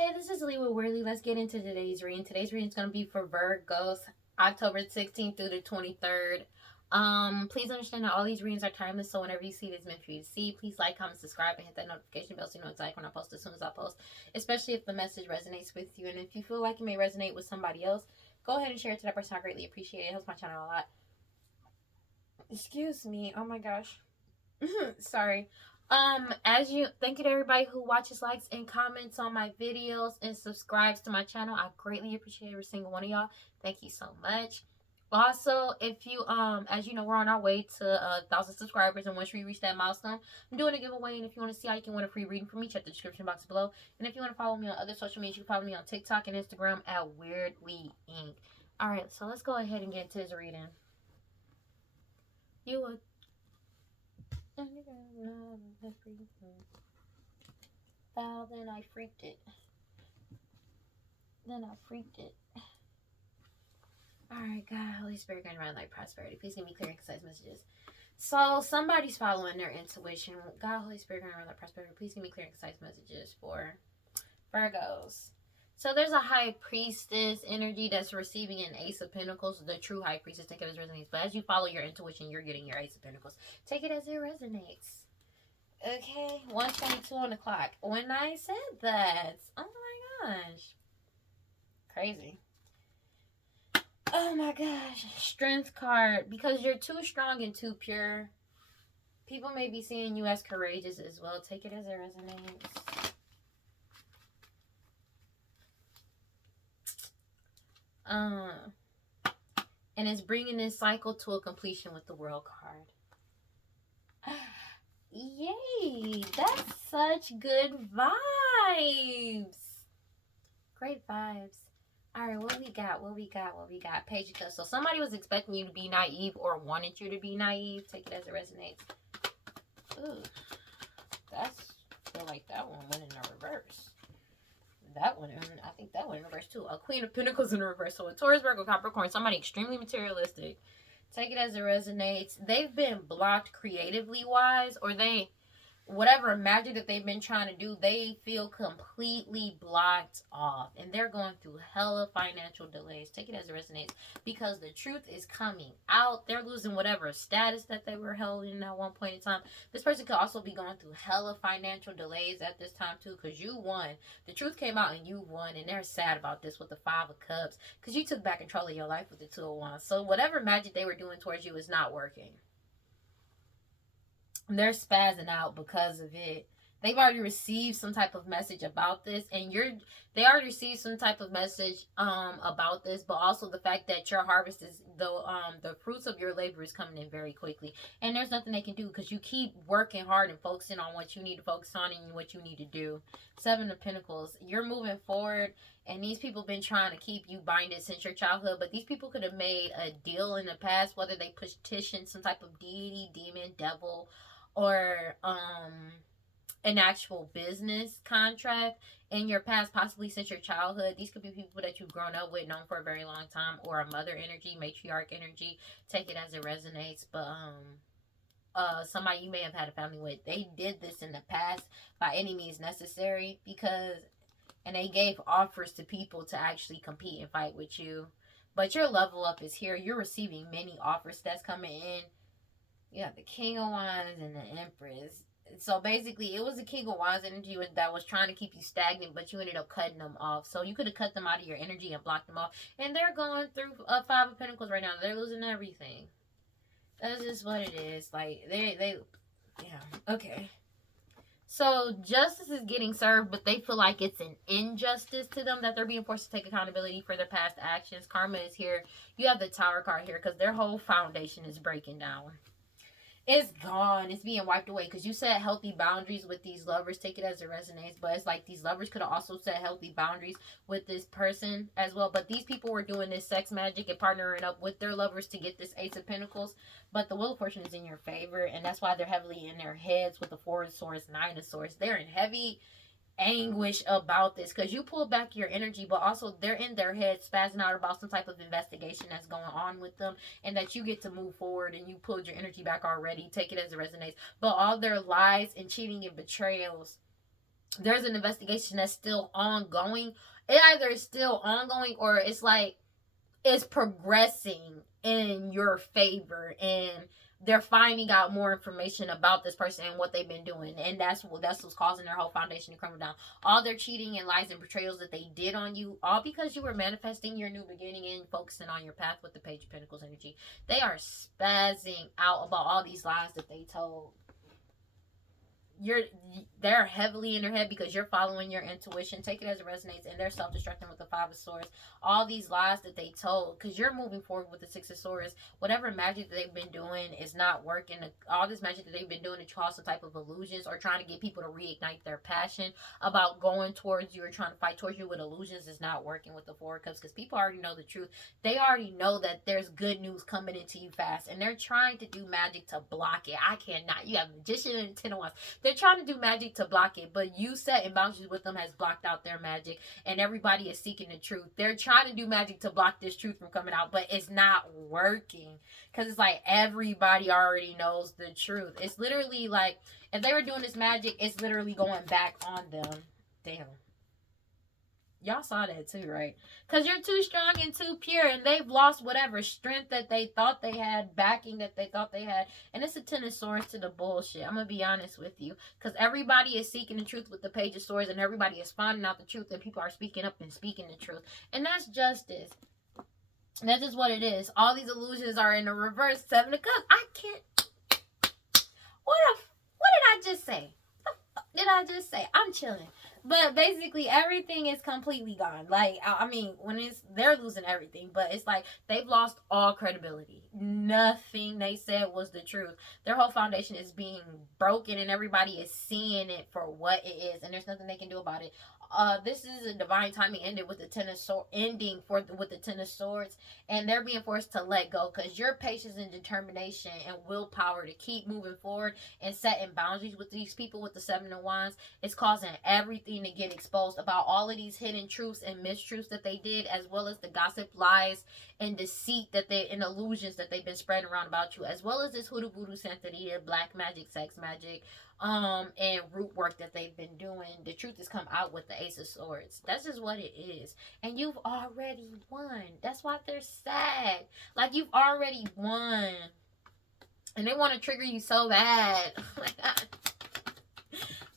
Hey, this is Lee with WeirdLee. Let's get into today's reading. Today's reading is going to be for Virgos, October 16th through the 23rd. Please understand that all these readings are timeless, so whenever you see this meant for you to see, please like, comment, subscribe, and hit that notification bell so you know exactly when I post as soon as I post, especially if the message resonates with you. And if you feel like it may resonate with somebody else, go ahead and share it to that person. I greatly appreciate it. It helps my channel a lot. Excuse me. Oh my gosh. Sorry. As you thank you to everybody who watches, likes, and comments on my videos and subscribes to my channel. I greatly appreciate every single one of y'all. Thank you so much. Also, if you as you know, we're on our way to 1,000 subscribers, and once we reach that milestone, I'm doing a giveaway. And if you want to see how you can win a free reading from me, check the description box below. And if you want to follow me on other social media, you can follow me on TikTok and Instagram at WeirdLee Inc. Alright, so let's go ahead and get into this reading. You would Well, then I freaked it. Alright, God, Holy Spirit, guide around like prosperity. Please give me clear and concise messages. So, somebody's following their intuition. God, Holy Spirit, guide around like prosperity. Please give me clear and concise messages for Virgos. So, there's a high priestess energy that's receiving an Ace of Pentacles. The true high priestess, take it as it resonates. But as you follow your intuition, you're getting your Ace of Pentacles. Take it as it resonates. Okay, 1:22 on the clock. When I said that, oh my gosh, crazy. Oh my gosh, Strength card. Because you're too strong and too pure. People may be seeing you as courageous as well. Take it as it resonates. And it's bringing this cycle to a completion with the World card. Yay! That's such good vibes. Great vibes. Alright, what we got? Page of Cups. So somebody was expecting you to be naive or wanted you to be naive. Take it as it resonates. Ooh. I feel like that one went in the reverse. I think that went in reverse too. A Queen of Pentacles in reverse. So a Taurus, Virgo, Capricorn, somebody extremely materialistic. Take it as it resonates. They've been blocked creatively wise, or whatever magic that they've been trying to do, they feel completely blocked off. And they're going through hella financial delays. Take it as it resonates. Because the truth is coming out. They're losing whatever status that they were held in at one point in time. This person could also be going through hella financial delays at this time too. Because you won. The truth came out and you won. And they're sad about this with the 5 of Cups. Because you took back control of your life with the 2 of Wands. So whatever magic they were doing towards you is not working. They're spazzing out because of it. They've already received some type of message about this, and they already received some type of message about this, but also the fact that your harvest is the fruits of your labor is coming in very quickly, and there's nothing they can do because you keep working hard and focusing on what you need to focus on and what you need to do. 7 of Pentacles. You're moving forward, and these people have been trying to keep you binded since your childhood, but these people could have made a deal in the past, whether they petitioned some type of deity, demon, devil, or an actual business contract in your past, possibly since your childhood. These could be people that you've grown up with, known for a very long time, or a mother energy, matriarch energy. Take it as it resonates. But somebody you may have had a family with, they did this in the past by any means necessary, and they gave offers to people to actually compete and fight with you. But your level up is here. You're receiving many offers that's coming in. You have the King of Wands and the Empress. So basically, it was the King of Wands energy that was trying to keep you stagnant, but you ended up cutting them off. So you could have cut them out of your energy and blocked them off. And they're going through a 5 of Pentacles right now. They're losing everything. That's just what it is. Like, yeah, okay. So justice is getting served, but they feel like it's an injustice to them, that they're being forced to take accountability for their past actions. Karma is here. You have the Tower card here because their whole foundation is breaking down. It's gone. It's being wiped away. Because you set healthy boundaries with these lovers. Take it as it resonates. But it's like these lovers could have also set healthy boundaries with this person as well. But these people were doing this sex magic and partnering up with their lovers to get this Ace of Pentacles. But the Wheel of Fortune is in your favor. And that's why they're heavily in their heads with the 4 of Swords, 9 of Swords. They're in heavy anguish about this because you pull back your energy, but also they're in their head spazzing out about some type of investigation that's going on with them, and that you get to move forward and you pulled your energy back already. Take it as it resonates. But all their lies and cheating and betrayals there's an investigation that's still ongoing. It either is still ongoing or it's like it's progressing in your favor, and they're finding out more information about this person and what they've been doing, and that's what's causing their whole foundation to crumble down. All their cheating and lies and betrayals that they did on you, all because you were manifesting your new beginning and focusing on your path with the Page of Pentacles energy. They are spazzing out about all these lies that they told. They're heavily in their head because you're following your intuition. Take it as it resonates, and they're self-destructing with the Five of Swords. All these lies that they told, because you're moving forward with the Six of Swords. Whatever magic that they've been doing is not working. All this magic that they've been doing to cause some type of illusions or trying to get people to reignite their passion about going towards you or trying to fight towards you with illusions is not working with the Four of Cups, because people already know the truth. They already know that there's good news coming into you fast, and they're trying to do magic to block it. I cannot. You have Magician and Ten of Wands. They're trying to do magic to block it, but you setting boundaries with them has blocked out their magic, and everybody is seeking the truth. They're trying to do magic to block this truth from coming out, but it's not working, because it's like everybody already knows the truth. It's literally like if they were doing this magic, it's literally going back on them. Damn. Y'all saw that too, right? Because you're too strong and too pure, and they've lost whatever strength that they thought they had, backing that they thought they had. And it's a Ten of Swords to the bullshit. I'm going to be honest with you. Because everybody is seeking the truth with the Page of Swords, and everybody is finding out the truth, and people are speaking up and speaking the truth. And that's justice. That's just what it is. All these illusions are in the reverse. Seven of Cups. I can't. What did I just say? What the fuck did I just say? I'm chilling. But basically, everything is completely gone. Like, I mean, they're losing everything. But it's like they've lost all credibility. Nothing they said was the truth. Their whole foundation is being broken, and everybody is seeing it for what it is. And there's nothing they can do about it. This is a divine timing ended with the Ten of Swords, with the Ten of Swords, and they're being forced to let go because your patience and determination and willpower to keep moving forward and setting boundaries with these people with the Seven of Wands is causing everything to get exposed about all of these hidden truths and mistruths that they did, as well as the gossip, lies, and deceit and illusions that they've been spreading around about you, as well as this hoodoo, voodoo, santeria, black magic, sex magic, and root work that they've been doing. The truth has come out with the Ace of Swords. That's just what it is. And you've already won. That's why they're sad. Like, you've already won. And they want to trigger you so bad. Oh my God.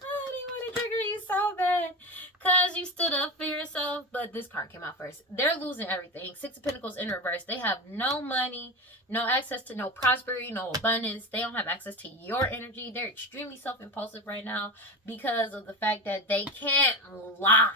Oh, they want to trigger you so bad. Because you stood up for yourself. But this card came out first. They're losing everything. Six of Pentacles in reverse. They have no money, no access to no prosperity, no abundance. They don't have access to your energy. They're extremely self-impulsive right now because of the fact that they can't lie.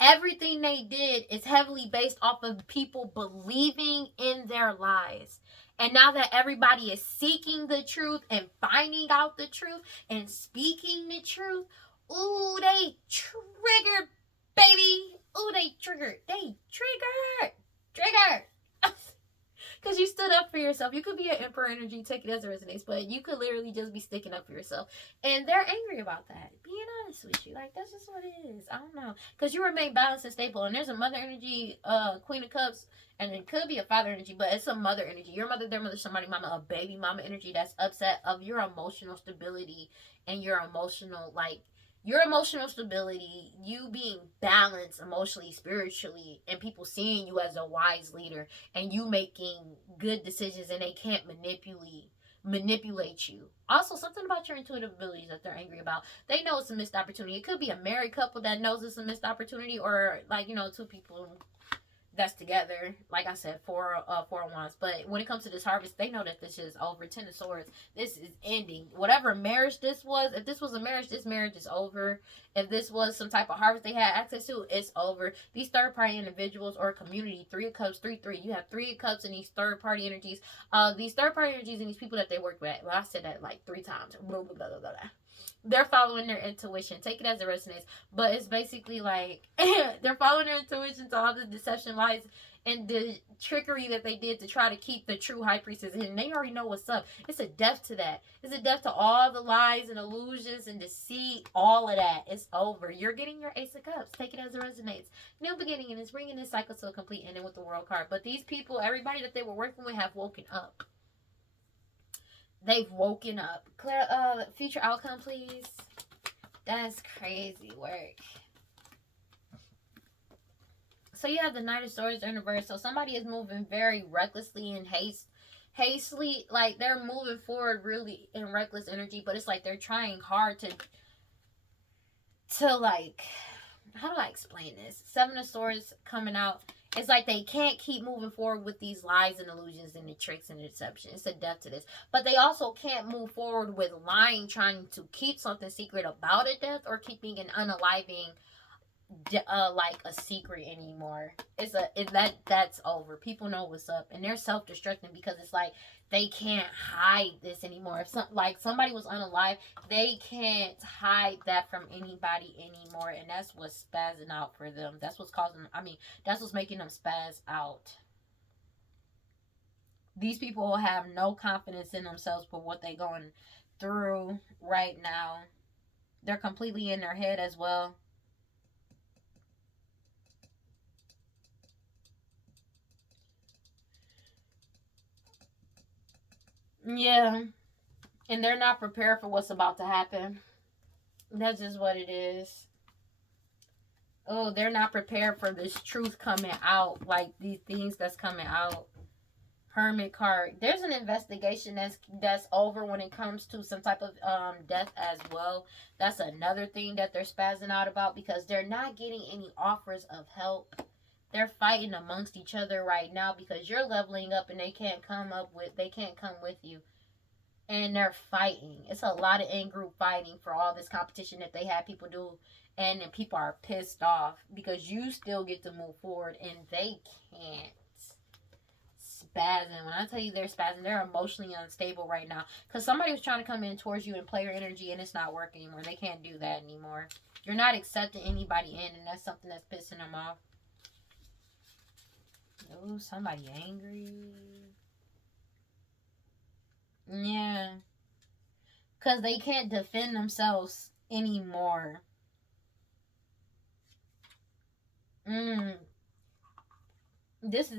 Everything they did is heavily based off of people believing in their lies. And now that everybody is seeking the truth and finding out the truth and speaking the truth, ooh, they triggered, baby. Ooh, they triggered. They triggered. Triggered. Because you stood up for yourself. You could be an Emperor energy, take it as it resonates, but you could literally just be sticking up for yourself. And they're angry about that. Being honest with you. Like, that's just what it is. I don't know. Because you remain balanced and stable. And there's a Mother energy, Queen of Cups, and it could be a Father energy, but it's a Mother energy. Your mother, their mother, somebody, mama, a baby mama energy that's upset of your emotional stability and your emotional, like, your emotional stability, you being balanced emotionally, spiritually, and people seeing you as a wise leader and you making good decisions, and they can't manipulate you. Also, something about your intuitive abilities that they're angry about. They know it's a missed opportunity. It could be a married couple that knows it's a missed opportunity, or like, you know, two people that's together. Like I said, four of wands. But when it comes to this harvest, they know that this is over. Ten of Swords, this is ending. Whatever marriage this was, if this was a marriage, this marriage is over. If this was some type of harvest they had access to, it's over. These third party individuals or community, Three of Cups, 3-3. You have Three of Cups in these third party energies. These third party energies and these people that they work with. Well, I said that like 3 times. Blah, blah, blah, blah, blah. They're following their intuition. Take it as it resonates. But it's basically like they're following their intuition to all the deception, lies, and the trickery that they did to try to keep the true high priestess in. They already know what's up. It's a death to that. It's a death to all the lies and illusions and deceit. All of that. It's over. You're getting your Ace of Cups. Take it as it resonates. New beginning, and it's bringing this cycle to a complete ending with the World card. But these people, everybody that they were working with, have woken up. They've woken up. Clear, future outcome, please. That's crazy work. So you have the Knight of Swords in reverse. So somebody is moving very recklessly and hastily. Like, they're moving forward really in reckless energy, but it's like they're trying hard to like, how do I explain this? Seven of Swords coming out. It's like they can't keep moving forward with these lies and illusions and the tricks and the deception. It's a death to this. But they also can't move forward with lying, trying to keep something secret about a death or keeping an unaliving like a secret anymore. That's over. People know what's up, and they're self-destructing because it's like they can't hide this anymore. If somebody was unalive, they can't hide that from anybody anymore, and that's what's spazzing out for them. That's what's causing. That's what's making them spaz out. These people will have no confidence in themselves for what they're going through right now. They're completely in their head as well. Yeah. And they're not prepared for what's about to happen. That's just what it is. Oh, they're not prepared for this truth coming out. Like, these things that's coming out. Hermit card. There's an investigation that's over when it comes to some type of death as well. That's another thing that they're spazzing out about because they're not getting any offers of help. They're fighting amongst each other right now because you're leveling up and they can't come with you. And they're fighting. It's a lot of in-group fighting for all this competition that they have people do. And then people are pissed off because you still get to move forward and they can't. Spazzing. When I tell you they're spazzing, they're emotionally unstable right now. Because somebody was trying to come in towards you and play your energy and it's not working anymore. They can't do that anymore. You're not accepting anybody in, and that's something that's pissing them off. Ooh, somebody angry. Yeah. Because they can't defend themselves anymore. This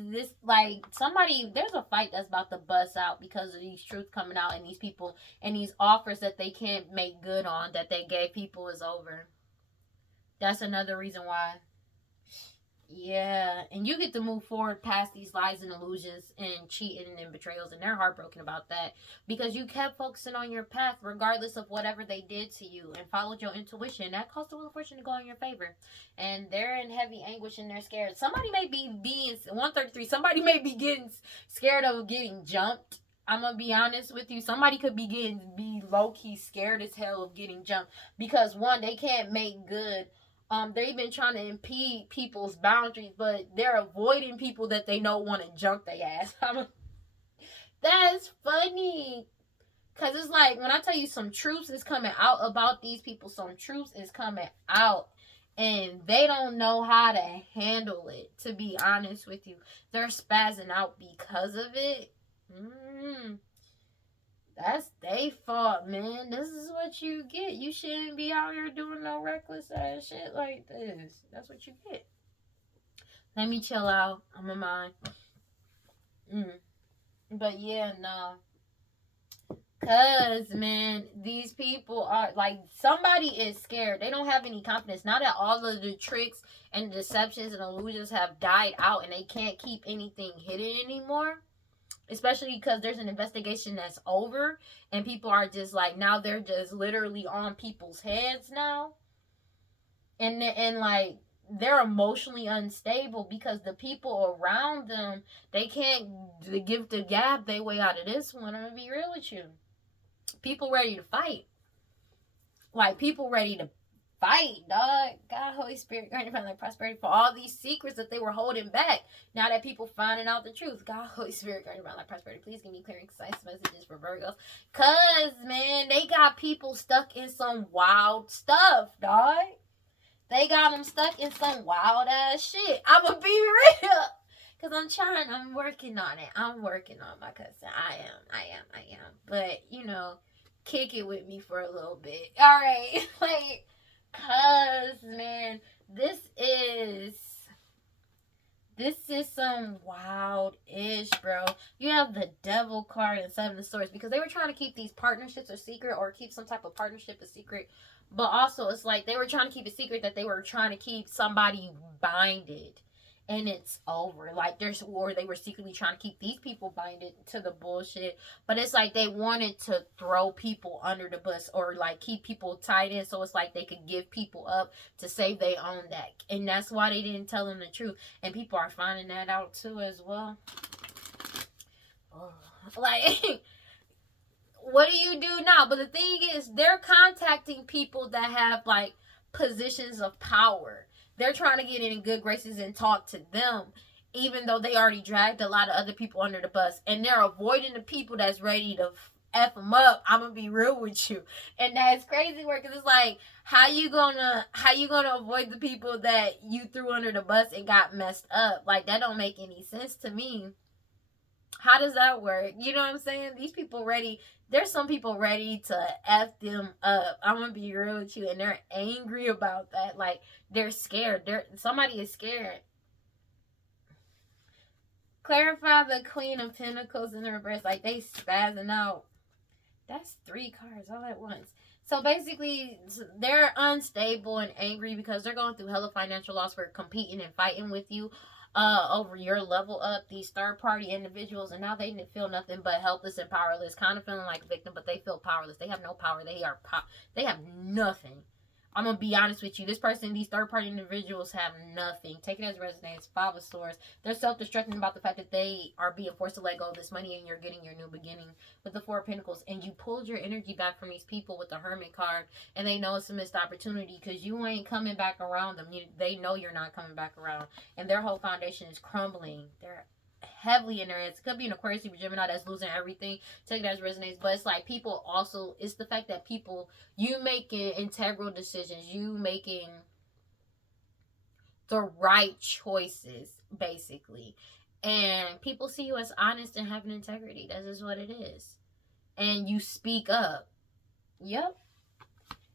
like somebody, there's a fight that's about to bust out because of these truths coming out, and these people and these offers that they can't make good on that they gave people is over. That's another reason why. Yeah, and you get to move forward past these lies and illusions and cheating and betrayals, and they're heartbroken about that because you kept focusing on your path regardless of whatever they did to you and followed your intuition. That caused the wheel of fortune to go in your favor, and they're in heavy anguish and they're scared. Somebody may be being 133. Somebody may be getting scared of getting jumped. I'm gonna be honest with you. Somebody could be low key scared as hell of getting jumped because one, they can't make good. They've been trying to impede people's boundaries, but they're avoiding people that they know want to jump their ass. That's funny. Because it's like, when I tell you some truth is coming out about these people, some truth is coming out. And they don't know how to handle it, to be honest with you. They're spazzing out because of it. That's they fault, man. This is what you get. You shouldn't be out here doing no reckless ass shit like this. That's what you get. Let me chill out. I'm in mine. But yeah, no. Cause man, these people are like, somebody is scared. They don't have any confidence. Now that all of the tricks and deceptions and illusions have died out and they can't keep anything hidden anymore. Especially because there's an investigation that's over and people are just like, now they're just literally on people's heads now. And like, they're emotionally unstable because the people around them, they can't give the gab their way out of this one. I'm gonna be real with you. People ready to fight. Like, people ready to fight, dog. God, Holy Spirit, grant your like prosperity for all these secrets that they were holding back. Now that people finding out the truth, God, Holy Spirit, grant your like prosperity. Please give me clear and concise messages for Virgos. Cause man, they got people stuck in some wild stuff, dog. They got them stuck in some wild ass shit. I'ma be real. Cause I'm working on it. I'm working on my cousin. I am. But you know, kick it with me for a little bit. All right, like. Cause man, this is This is some wild-ish, bro. You have the devil card and Seven of Swords because they were trying to keep these partnerships a secret or keep some type of partnership a secret. But also, it's like they were trying to keep a secret that they were trying to keep somebody binded. And it's over. Like, or they were secretly trying to keep these people binded to the bullshit. But it's like they wanted to throw people under the bus or, like, keep people tied in. So it's like they could give people up to say they own that. And that's why they didn't tell them the truth. And people are finding that out, too, as well. Oh. Like, what do you do now? But the thing is, they're contacting people that have, like, positions of power. They're trying to get in good graces and talk to them, even though they already dragged a lot of other people under the bus. And they're avoiding the people that's ready to F them up. I'm going to be real with you. And that's crazy work, because it's like, how you gonna avoid the people that you threw under the bus and got messed up? Like, that don't make any sense to me. How does that work? You know what I'm saying? These people ready. There's some people ready to F them up. I'm going to be real with you. And they're angry about that. Like, they're scared. Somebody is scared. Clarify the Queen of Pentacles in the reverse. Like, they spazzing out. That's 3 cards all at once. So, basically, they're unstable and angry because they're going through hella financial loss for competing and fighting with you. Over your level up, these third-party individuals, and now they feel nothing but helpless and powerless, kind of feeling like a victim, but they feel powerless. They have no power. They have nothing. I'm gonna be honest with you. This person, these third-party individuals have nothing. Take it as resonates. 5 of Swords. They're self-destructing about the fact that they are being forced to let go of this money, and you're getting your new beginning with the 4 of Pentacles. And you pulled your energy back from these people with the Hermit card, and they know it's a missed opportunity because you ain't coming back around them. They know you're not coming back around, and their whole foundation is crumbling. They're heavily in their heads. It could be an Aquarius or Gemini that's losing everything. Take it as resonates. But it's like people also, it's the fact that people, you making integral decisions, you making the right choices, basically. And people see you as honest and having integrity. That's just what it is. And you speak up. Yep.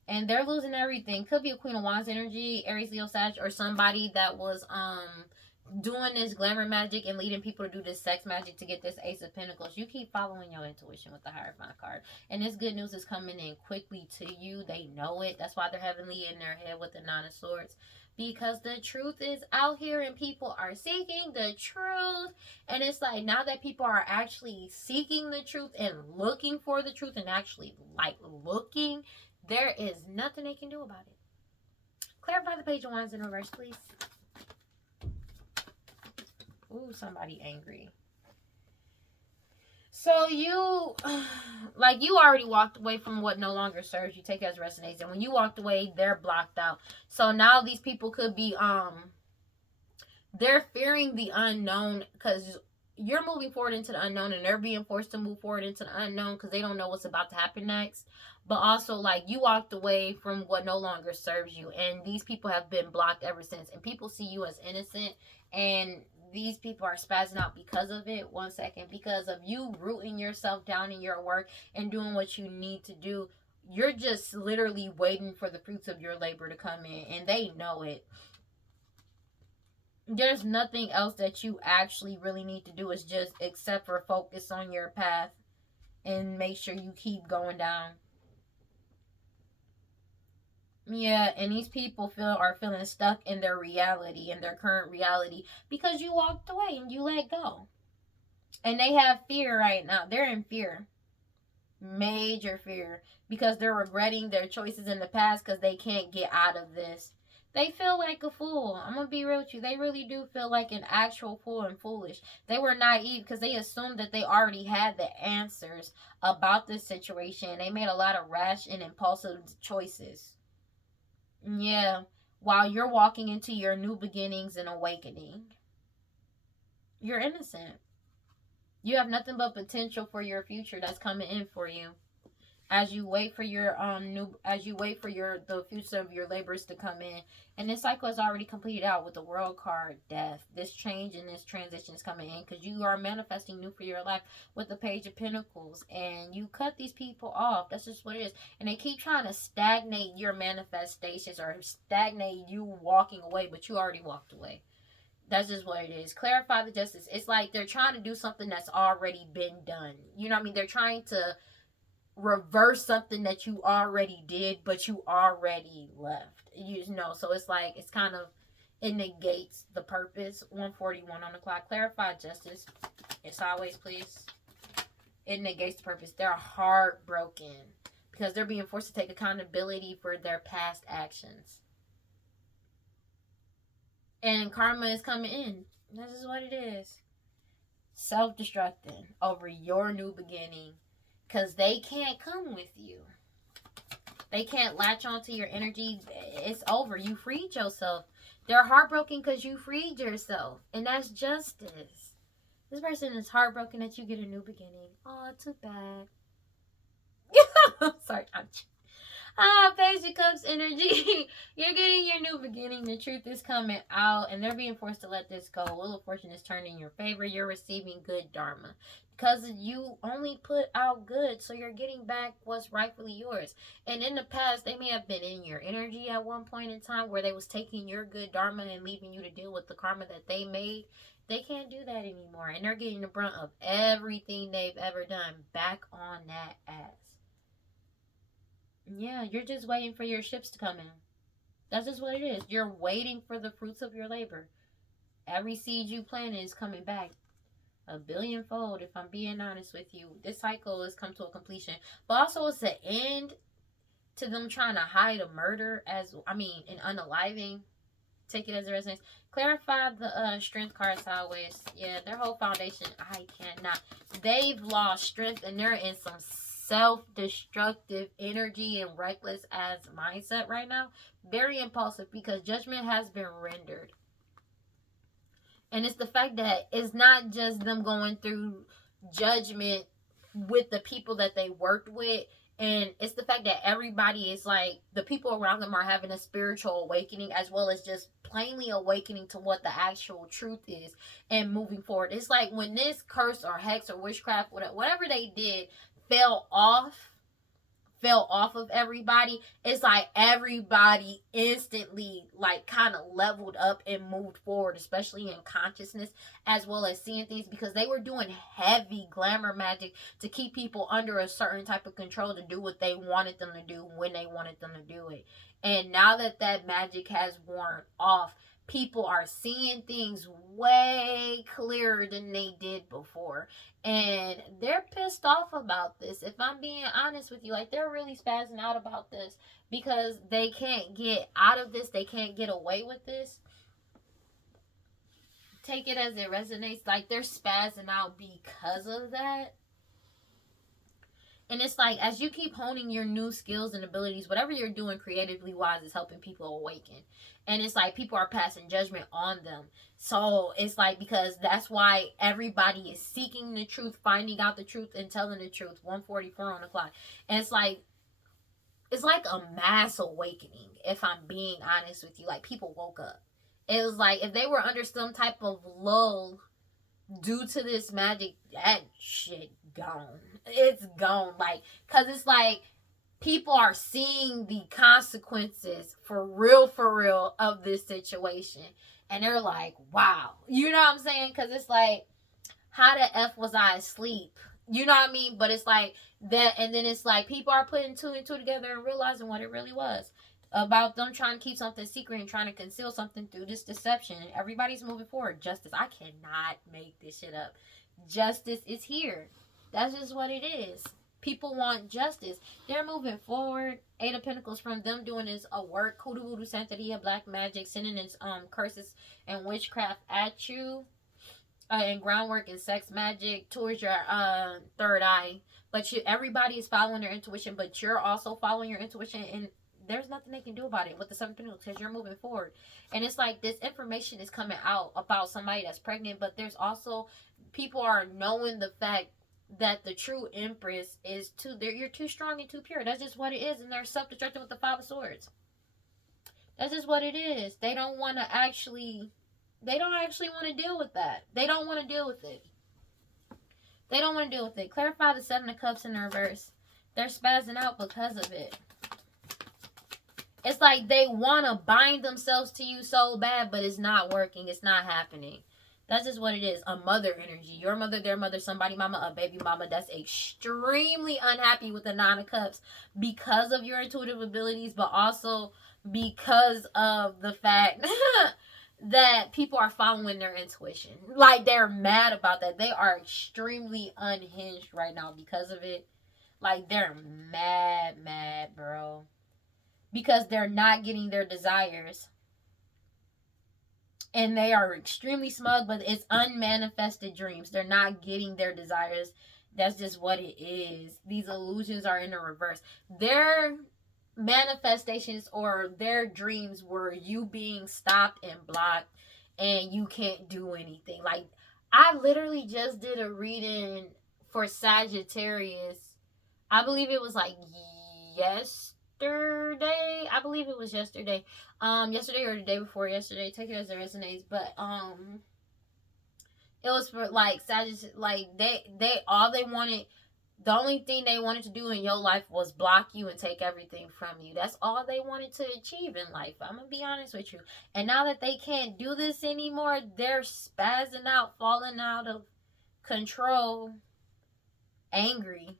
And they're losing everything. Could be a Queen of Wands energy, Aries, Leo, Sag, or somebody that was doing this glamour magic and leading people to do this sex magic to get this Ace of Pentacles. You keep following your intuition with the Hierophant card. And this good news is coming in quickly to you. They know it. That's why they're heavily in their head with the 9 of Swords. Because the truth is out here and people are seeking the truth. And it's like, now that people are actually seeking the truth and looking for the truth and actually like looking, there is nothing they can do about it. Clarify the Page of Wands in reverse, please. Ooh, somebody angry. So you already walked away from what no longer serves you. Take it as resonates. And when you walked away, they're blocked out. So now these people could be, they're fearing the unknown because you're moving forward into the unknown and they're being forced to move forward into the unknown because they don't know what's about to happen next. But also, like, you walked away from what no longer serves you. And these people have been blocked ever since. And people see you as innocent. And these people are spazzing out because of it. 1 second. Because of you rooting yourself down in your work and doing what you need to do. You're just literally waiting for the fruits of your labor to come in. And they know it. There's nothing else that you actually really need to do is just except for focus on your path and make sure you keep going down. Yeah, and these people are feeling stuck in their reality, in their current reality, because you walked away and you let go. And they have fear right now. They're in fear. Major fear. Because they're regretting their choices in the past because they can't get out of this. They feel like a fool. I'm going to be real with you. They really do feel like an actual fool and foolish. They were naive because they assumed that they already had the answers about this situation. They made a lot of rash and impulsive choices. Yeah. While you're walking into your new beginnings and awakening. You're innocent. You have nothing but potential for your future that's coming in for you. As you wait for your the future of your labors to come in. And this cycle is already completed out with the World card, death. This change and this transition is coming in because you are manifesting new for your life with the Page of Pentacles. And you cut these people off. That's just what it is. And they keep trying to stagnate your manifestations or stagnate you walking away, but you already walked away. That's just what it is. Clarify the justice. It's like they're trying to do something that's already been done. You know what I mean? They're trying to reverse something that you already did, but you already left. You know, so it's like, it's kind of, it negates the purpose. 141 on the clock. Clarify justice. It's always, please. It negates the purpose. They're heartbroken because they're being forced to take accountability for their past actions. And karma is coming in. This is what it is. Self-destructing over your new beginning. Because they can't come with you. They can't latch onto your energy. It's over. You freed yourself. They're heartbroken because you freed yourself. And that's justice. This person is heartbroken that you get a new beginning. Oh, too bad. Sorry, Page of Cups energy. You're getting your new beginning. The truth is coming out, and they're being forced to let this go. Wheel of Fortune is turning in your favor. You're receiving good dharma because you only put out good, so you're getting back what's rightfully yours. And in the past, they may have been in your energy at one point in time where they was taking your good dharma and leaving you to deal with the karma that they made. They can't do that anymore, and they're getting the brunt of everything they've ever done back on that ass. Yeah, you're just waiting for your ships to come in. That's just what it is. You're waiting for the fruits of your labor. Every seed you planted is coming back a billionfold, if I'm being honest with you. This cycle has come to a completion. But also it's an end to them trying to hide a murder an unaliving. Take it as a resonance. Clarify the strength card sideways. Yeah, their whole foundation, I cannot. They've lost strength and they're in some self-destructive energy and reckless ass mindset right now. Very impulsive because judgment has been rendered. And it's the fact that it's not just them going through judgment with the people that they worked with. And it's the fact that everybody is like, the people around them are having a spiritual awakening as well as just plainly awakening to what the actual truth is and moving forward. It's like when this curse or hex or witchcraft, whatever they did, fell off of everybody, it's like everybody instantly like kind of leveled up and moved forward, especially in consciousness as well as seeing things, because they were doing heavy glamour magic to keep people under a certain type of control to do what they wanted them to do when they wanted them to do it. And now that that magic has worn off, people are seeing things way clearer than they did before. And they're pissed off about this. If I'm being honest with you, like, they're really spazzing out about this because they can't get out of this. They can't get away with this. Take it as it resonates. Like, they're spazzing out because of that. And it's like, as you keep honing your new skills and abilities, whatever you're doing creatively wise is helping people awaken. And it's like people are passing judgment on them. So it's like, because that's why everybody is seeking the truth, finding out the truth, and telling the truth. 144 on the clock. And it's like a mass awakening, if I'm being honest with you. Like, people woke up. It was like if they were under some type of lull due to this magic, that shit gone. It's gone. Like, because it's like people are seeing the consequences for real of this situation. And they're like, wow. You know what I'm saying? Because it's like, how the F was I asleep? You know what I mean? But it's like that. And then it's like people are putting two and two together and realizing what it really was. About them trying to keep something secret and trying to conceal something through this deception. Everybody's moving forward. Justice. I cannot make this shit up. Justice is here. That's just what it is. People want justice. They're moving forward. 8 of Pentacles from them doing this work. Hoodoo, voodoo, santeria, black magic, sending its curses and witchcraft at you. And groundwork and sex magic towards your third eye. But everybody is following their intuition. But you're also following your intuition, and there's nothing they can do about it with the 7 of Pentacles because you're moving forward. And it's like this information is coming out about somebody that's pregnant, but there's also people are knowing the fact that the true Empress is you're too strong and too pure. That's just what it is. And they're self-destructing with the 5 of Swords. That's just what it is. They don't actually want to deal with that. They don't want to deal with it. They don't want to deal with it. Clarify the 7 of Cups in the reverse. They're spazzing out because of it. It's like they want to bind themselves to you so bad, but it's not working. It's not happening. That's just what it is. A mother energy. Your mother, their mother, somebody mama, a baby mama that's extremely unhappy with the Nine of Cups because of your intuitive abilities, but also because of the fact that people are following their intuition. Like, they're mad about that. They are extremely unhinged right now because of it. Like, they're mad, bro. Because they're not getting their desires. And they are extremely smug, but it's unmanifested dreams. They're not getting their desires. That's just what it is. These illusions are in the reverse. Their manifestations or their dreams were you being stopped and blocked and you can't do anything. Like, I literally just did a reading for Sagittarius. I believe it was like yesterday. I believe it was yesterday. Yesterday or the day before yesterday. Take it as it resonates. But it was for like Sagittarius. Like, they all they wanted, the only thing they wanted to do in your life was block you and take everything from you. That's all they wanted to achieve in life. I'm gonna be honest with you. And now that they can't do this anymore, they're spazzing out, falling out of control, angry.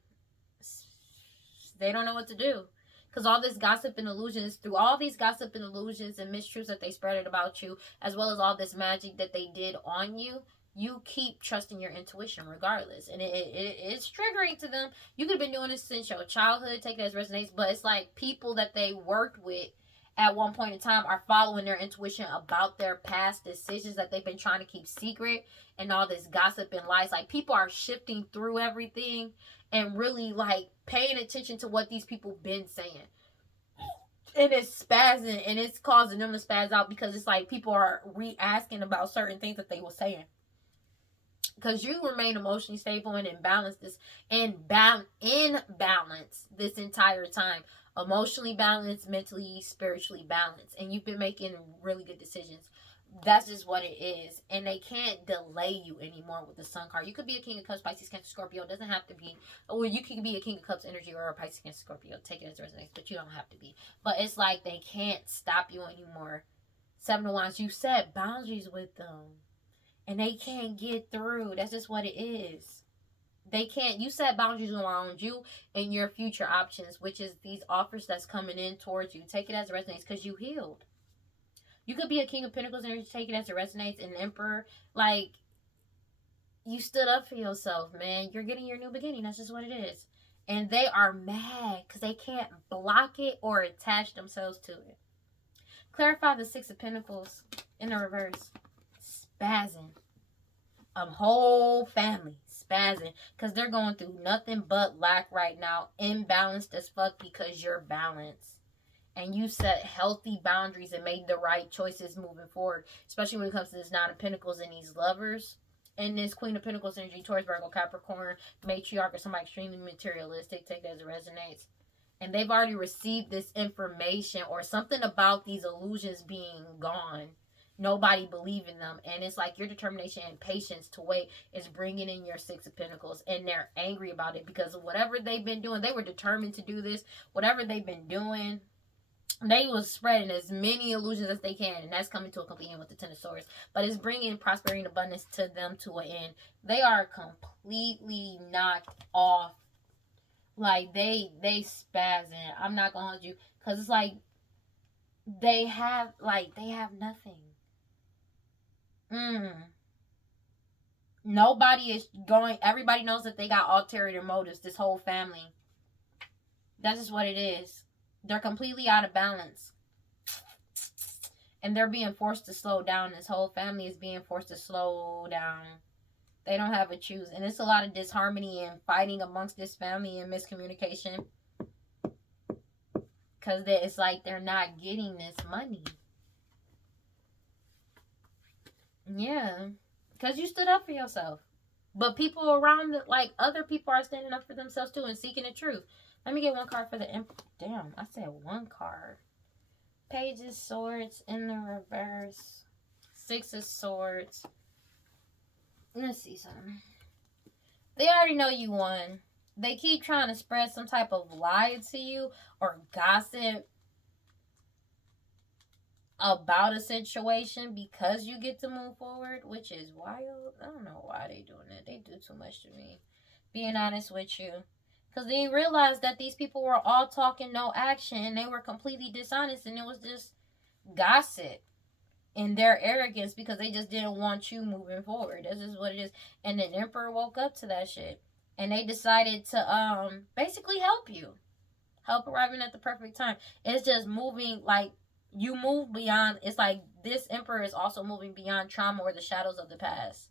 They don't know what to do. Because all this gossip and illusions, through all these gossip and illusions and mistruths that they spreaded about you, as well as all this magic that they did on you, you keep trusting your intuition regardless. And it's triggering to them. You could have been doing this since your childhood, take it as resonates, but it's like people that they worked with at one point in time are following their intuition about their past decisions that they've been trying to keep secret, and all this gossip and lies. Like, people are shifting through everything and really like paying attention to what these people been saying. And it's spazzing, and it's causing them to spazz out because it's like people are re-asking about certain things that they were saying. Because you remain emotionally stable and in balance in balance this entire time. Emotionally balanced, mentally, spiritually balanced. And you've been making really good decisions. That's just what it is. And they can't delay you anymore with the Sun card. You could be a King of Cups, Pisces, Cancer, Scorpio. It doesn't have to be. Or you could be a King of Cups energy or a Pisces, Cancer, Scorpio. Take it as resonates, but you don't have to be. But it's like they can't stop you anymore. Seven of Wands, you set boundaries with them. And they can't get through. That's just what it is. They can't. You set boundaries around you and your future options, which is these offers that's coming in towards you. Take it as it resonates because you healed. You could be a King of Pentacles and take it as it resonates, an Emperor. Like, you stood up for yourself, man. You're getting your new beginning. That's just what it is. And they are mad because they can't block it or attach themselves to it. Clarify the Six of Pentacles in the reverse. Spazzing. A whole family spazzing because they're going through nothing but lack right now. Imbalanced as fuck because you're balanced. And you set healthy boundaries and made the right choices moving forward. Especially when it comes to this Nine of Pentacles and these lovers. And this Queen of Pentacles energy, Taurus, Virgo, Capricorn, matriarch, or somebody extremely materialistic. Take that as it resonates. And they've already received this information or something about these illusions being gone. Nobody believing them. And it's like your determination and patience to wait is bringing in your Six of Pentacles. And they're angry about it because of whatever they've been doing. They were determined to do this. Whatever they've been doing, they was spreading as many illusions as they can, and that's coming to a complete end with the Ten of Swords. But it's bringing prosperity and abundance to them to an end. They are completely knocked off. Like, they spazzing. I'm not gonna hold you, because it's like they have nothing. Nobody is going. Everybody knows that they got ulterior motives. This whole family. That's just what it is. They're completely out of balance. And they're being forced to slow down. This whole family is being forced to slow down. They don't have a choose. And it's a lot of disharmony and fighting amongst this family and miscommunication. Because it's like they're not getting this money. Yeah. Because you stood up for yourself. But people around, like, other people are standing up for themselves too and seeking the truth. Let me get one card for the Emperor. Damn, I said one card. Page of Swords in the reverse. Six of Swords. Let's see something. They already know you won. They keep trying to spread some type of lie to you or gossip. about a situation because you get to move forward, which is wild. I don't know why they doing that. They do too much to me. Being honest with you. Because they realized that these people were all talking, no action, and they were completely dishonest, and it was just gossip in their arrogance because they just didn't want you moving forward. This is what it is. And the emperor woke up to that shit. And they decided to basically help you. Help arriving at the perfect time. It's just moving, like, you move beyond. It's like this emperor is also moving beyond trauma or the shadows of the past.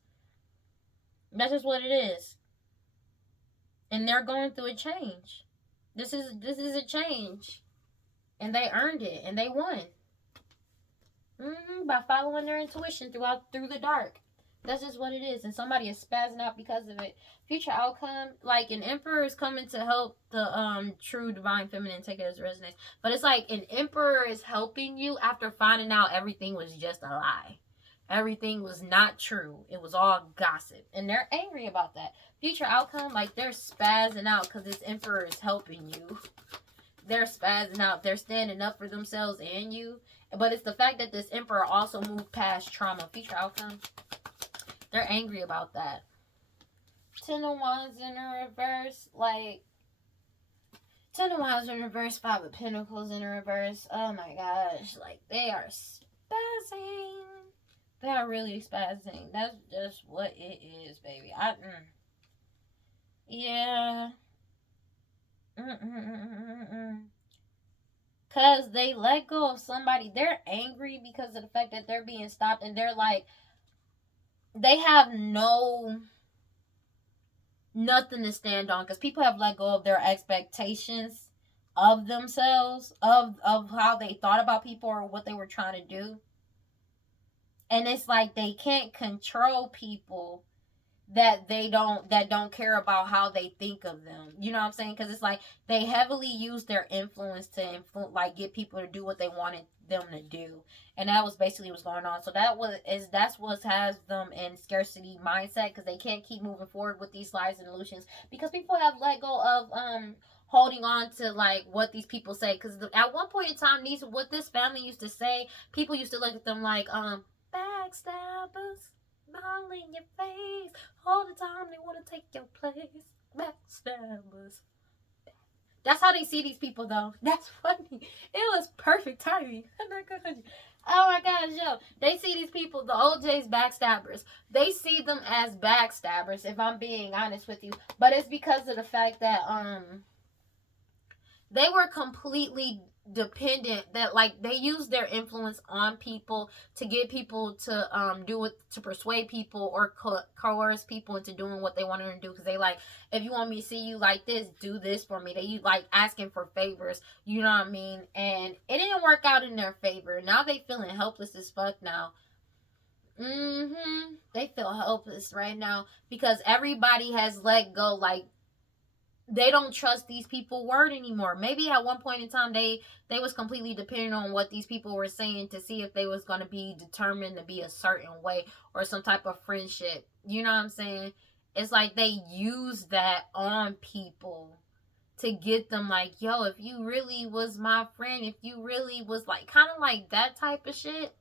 That's just what it is. And they're going through a change. This is a change. And they earned it. And they won. By following their intuition through the dark. That's just what it is. And somebody is spazzing out because of it. Future outcome, like an emperor is coming to help the true divine feminine take it as resonance. But it's like an emperor is helping you after finding out everything was just a lie. Everything was not true. It was all gossip. And they're angry about that. Future outcome, like they're spazzing out because this emperor is helping you. They're spazzing out. They're standing up for themselves and you. But it's the fact that this emperor also moved past trauma. Future outcome. They're angry about that. 10 of Wands in a reverse. Like, 10 of Wands in reverse. 5 of Pentacles in a reverse. Oh my gosh. Like, they are spazzing. They are really spazzing. That's just what it is, baby. Yeah. Because they let go of somebody. They're angry because of the fact that they're being stopped. And they're like, they have nothing to stand on. Because people have let go of their expectations of themselves. Of how they thought about people or what they were trying to do. And it's like they can't control people that don't care about how they think of them. You know what I'm saying? Because it's like they heavily use their influence to like get people to do what they wanted them to do, and that was basically what's going on. So that's what has them in scarcity mindset because they can't keep moving forward with these lies and illusions because people have let go of holding on to like what these people say. Because at one point in time, what this family used to say, people used to look at them like backstabbers. All in your face all the time. They want to take your place. Backstabbers. That's how they see these people, though. That's funny. It was perfect timing. Oh my gosh, yo. They see these people, the OJ's backstabbers. They see them as backstabbers, if I'm being honest with you. But it's because of the fact that they were completely dependent, that like they use their influence on people to get people to do it, to persuade people or coerce people into doing what they wanted to do, because they like, if you want me to see you like this, do this for me. They like asking for favors, you know what I mean? And it didn't work out in their favor. Now they feeling helpless as fuck now. They feel helpless right now because everybody has let go. Like, they don't trust these people word anymore. Maybe at one point in time they was completely dependent on what these people were saying to see if they was going to be determined to be a certain way or some type of friendship. You know what I'm saying? It's like they use that on people to get them like, yo, if you really was my friend, if you really was like, kind of like that type of shit.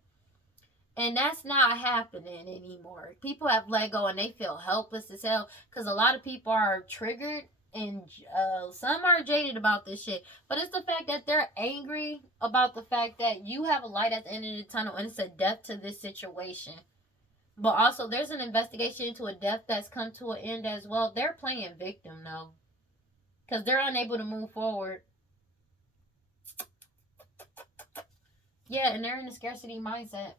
And that's not happening anymore. People have let go and they feel helpless as hell because a lot of people are triggered. And some are jaded about this shit. But it's the fact that they're angry about the fact that you have a light at the end of the tunnel and it's a death to this situation. But also there's an investigation into a death that's come to an end as well. They're playing victim though. Because they're unable to move forward. Yeah, and they're in a scarcity mindset.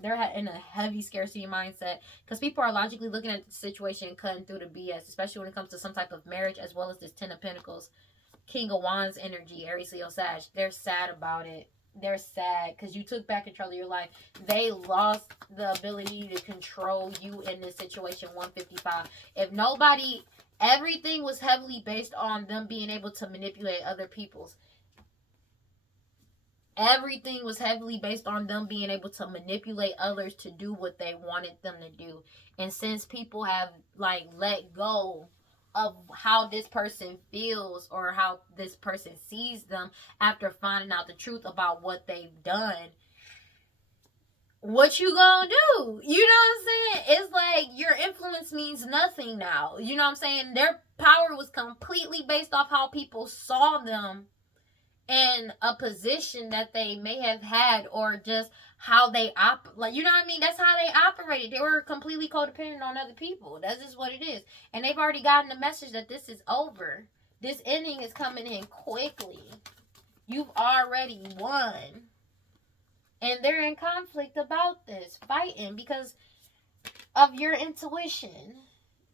They're in a heavy scarcity mindset because people are logically looking at the situation and cutting through the BS, especially when it comes to some type of marriage, as well as this 10 of Pentacles, King of Wands energy, Aries, Leo, Sag. They're sad about it. They're sad because you took back control of your life. They lost the ability to control you in this situation. 155. If nobody, everything was heavily based on them being able to manipulate other people's. Everything was heavily based on them being able to manipulate others to do what they wanted them to do. And since people have like let go of how this person feels or how this person sees them after finding out the truth about what they've done, what you gonna do? You know what I'm saying? It's like your influence means nothing now. You know what I'm saying? Their power was completely based off how people saw them in a position that they may have had, or just how they like, you know what I mean? That's how they operated. They were completely codependent on other people. That's just what it is. And they've already gotten the message that this is over. This ending is coming in quickly. You've already won. And they're in conflict about this, fighting because of your intuition.